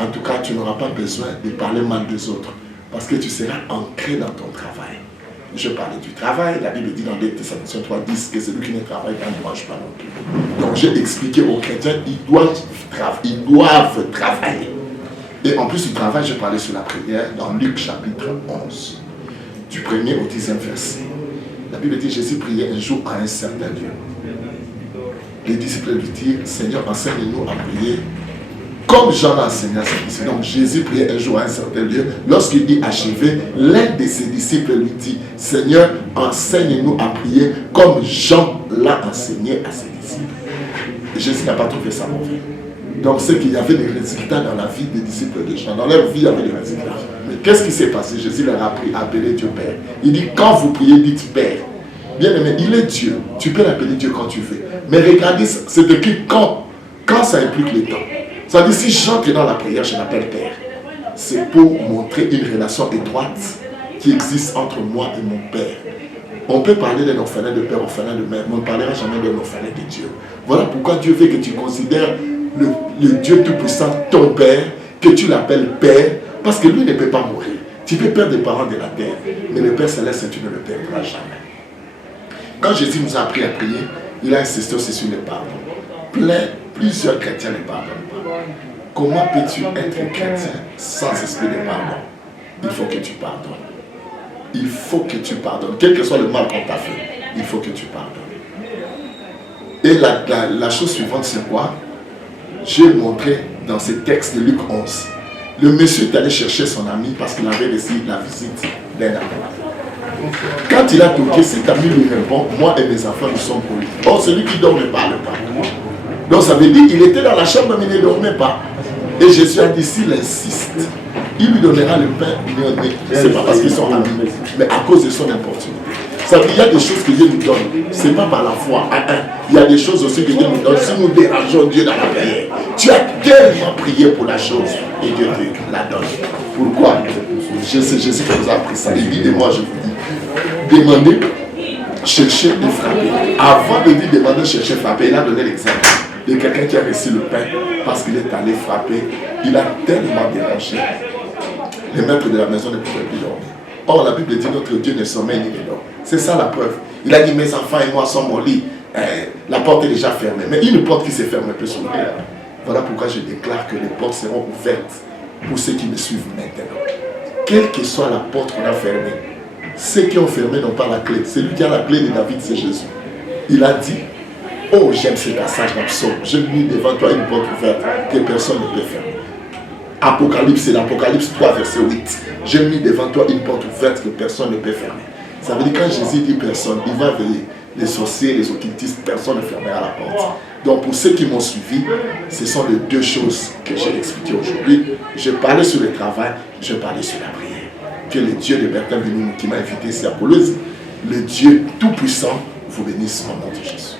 en tout cas, tu n'auras pas besoin de parler mal des autres parce que tu seras ancré dans ton travail. Je parlais du travail, la Bible dit dans 2 Thessaloniciens 3:10 que celui qui ne travaille pas ne mange pas non plus. Donc j'ai expliqué aux chrétiens, ils doivent travailler. Et en plus du travail, je parlais sur la prière dans Luc chapitre 11. Du 1er au 10e verset. La Bible dit Jésus priait un jour à un certain lieu. Les disciples lui dirent, Seigneur, enseigne-nous à prier comme Jean l'a enseigné à ses disciples. Donc Jésus priait un jour à un certain lieu. Lorsqu'il dit achevé, l'un de ses disciples lui dit, Seigneur, enseigne-nous à prier comme Jean l'a enseigné à ses disciples. Et Jésus n'a pas trouvé ça mauvais. Donc c'est qu'il y avait des résultats dans la vie des disciples de Jean. Dans leur vie, il y avait des résultats. Mais qu'est-ce qui s'est passé? Jésus leur a appris à appeler Dieu Père. Il dit, quand vous priez, dites Père. Bien aimé, il est Dieu. Tu peux l'appeler Dieu quand tu veux. Mais regardez, c'est écrit quand ça implique le temps. Ça dit, si j'entre dans la prière, je l'appelle Père. C'est pour montrer une relation étroite qui existe entre moi et mon Père. On peut parler d'un orphelin de père, orphelin de mère, mais on ne parlera jamais d'un orphelin de Dieu. Voilà pourquoi Dieu veut que tu considères le Dieu Tout-Puissant ton Père, que tu l'appelles Père, parce que lui ne peut pas mourir. Tu peux perdre des parents de la terre, mais le Père Céleste, tu ne le perdras jamais. Quand Jésus nous a appris à prier, il a insisté aussi sur le pardon. Plusieurs chrétiens ne pardonnent pas. Comment peux-tu être chrétien sans esprit de pardon? Il faut que tu pardonnes. Il faut que tu pardonnes. Quel que soit le mal qu'on t'a fait, il faut que tu pardonnes. Et la chose suivante, c'est quoi? J'ai montré dans ce texte de Luc 11. Le monsieur est allé chercher son ami parce qu'il avait reçu la visite d'un ami. Quand il a toqué, cet ami lui répond, moi et mes enfants, nous sommes pour lui. Or, celui qui dort ne parle pas. Donc ça veut dire qu'il était dans la chambre, mais il ne dormait pas. Et Jésus a dit, s'il insiste, il lui donnera le pain. Ce n'est pas parce qu'ils sont amis, mais à cause de son importunité. Ça veut dire qu'il y a des choses que Dieu nous donne. Ce n'est pas par la foi. Il y a des choses aussi que Dieu nous donne. Si nous dérangeons Dieu dans la prière, tu as tellement prié pour la chose et Dieu te la donne. Pourquoi? Je sais, Jésus qui nous a appris ça. Il dit, et moi je vous dis, demandez, cherchez et frappez. Avant de dire demander, chercher, frapper, il a donné l'exemple de quelqu'un qui a reçu le pain parce qu'il est allé frapper. Il a tellement dérangé. Les maîtres de la maison ne pouvaient plus dormir. Or, la Bible dit notre Dieu ne sommeille ni ne dort. C'est ça la preuve. Il a dit, mes enfants et moi sommes mon lit. La porte est déjà fermée. Mais une porte qui se ferme peut s'ouvrir. Voilà pourquoi je déclare que les portes seront ouvertes pour ceux qui me suivent maintenant. Quelle que soit la porte qu'on a fermée, ceux qui ont fermé n'ont pas la clé. Celui qui a la clé de David, c'est Jésus. Il a dit, oh, j'aime ce passage dans le psaume. J'ai mis devant toi une porte ouverte que personne ne peut fermer. Apocalypse, c'est l'Apocalypse 3, verset 8. J'ai mis devant toi une porte ouverte que personne ne peut fermer. Ça veut dire quand Jésus dit personne, il va veiller. Les sorciers, les occultistes, personne ne fermera la porte. Donc pour ceux qui m'ont suivi, ce sont les deux choses que j'ai expliquées aujourd'hui. Je parlais sur le travail, je parlais sur la prière. Que le Dieu de Bertin Benoît qui m'a invité ici à Apollos, le Dieu Tout-Puissant, vous bénisse au nom de Jésus.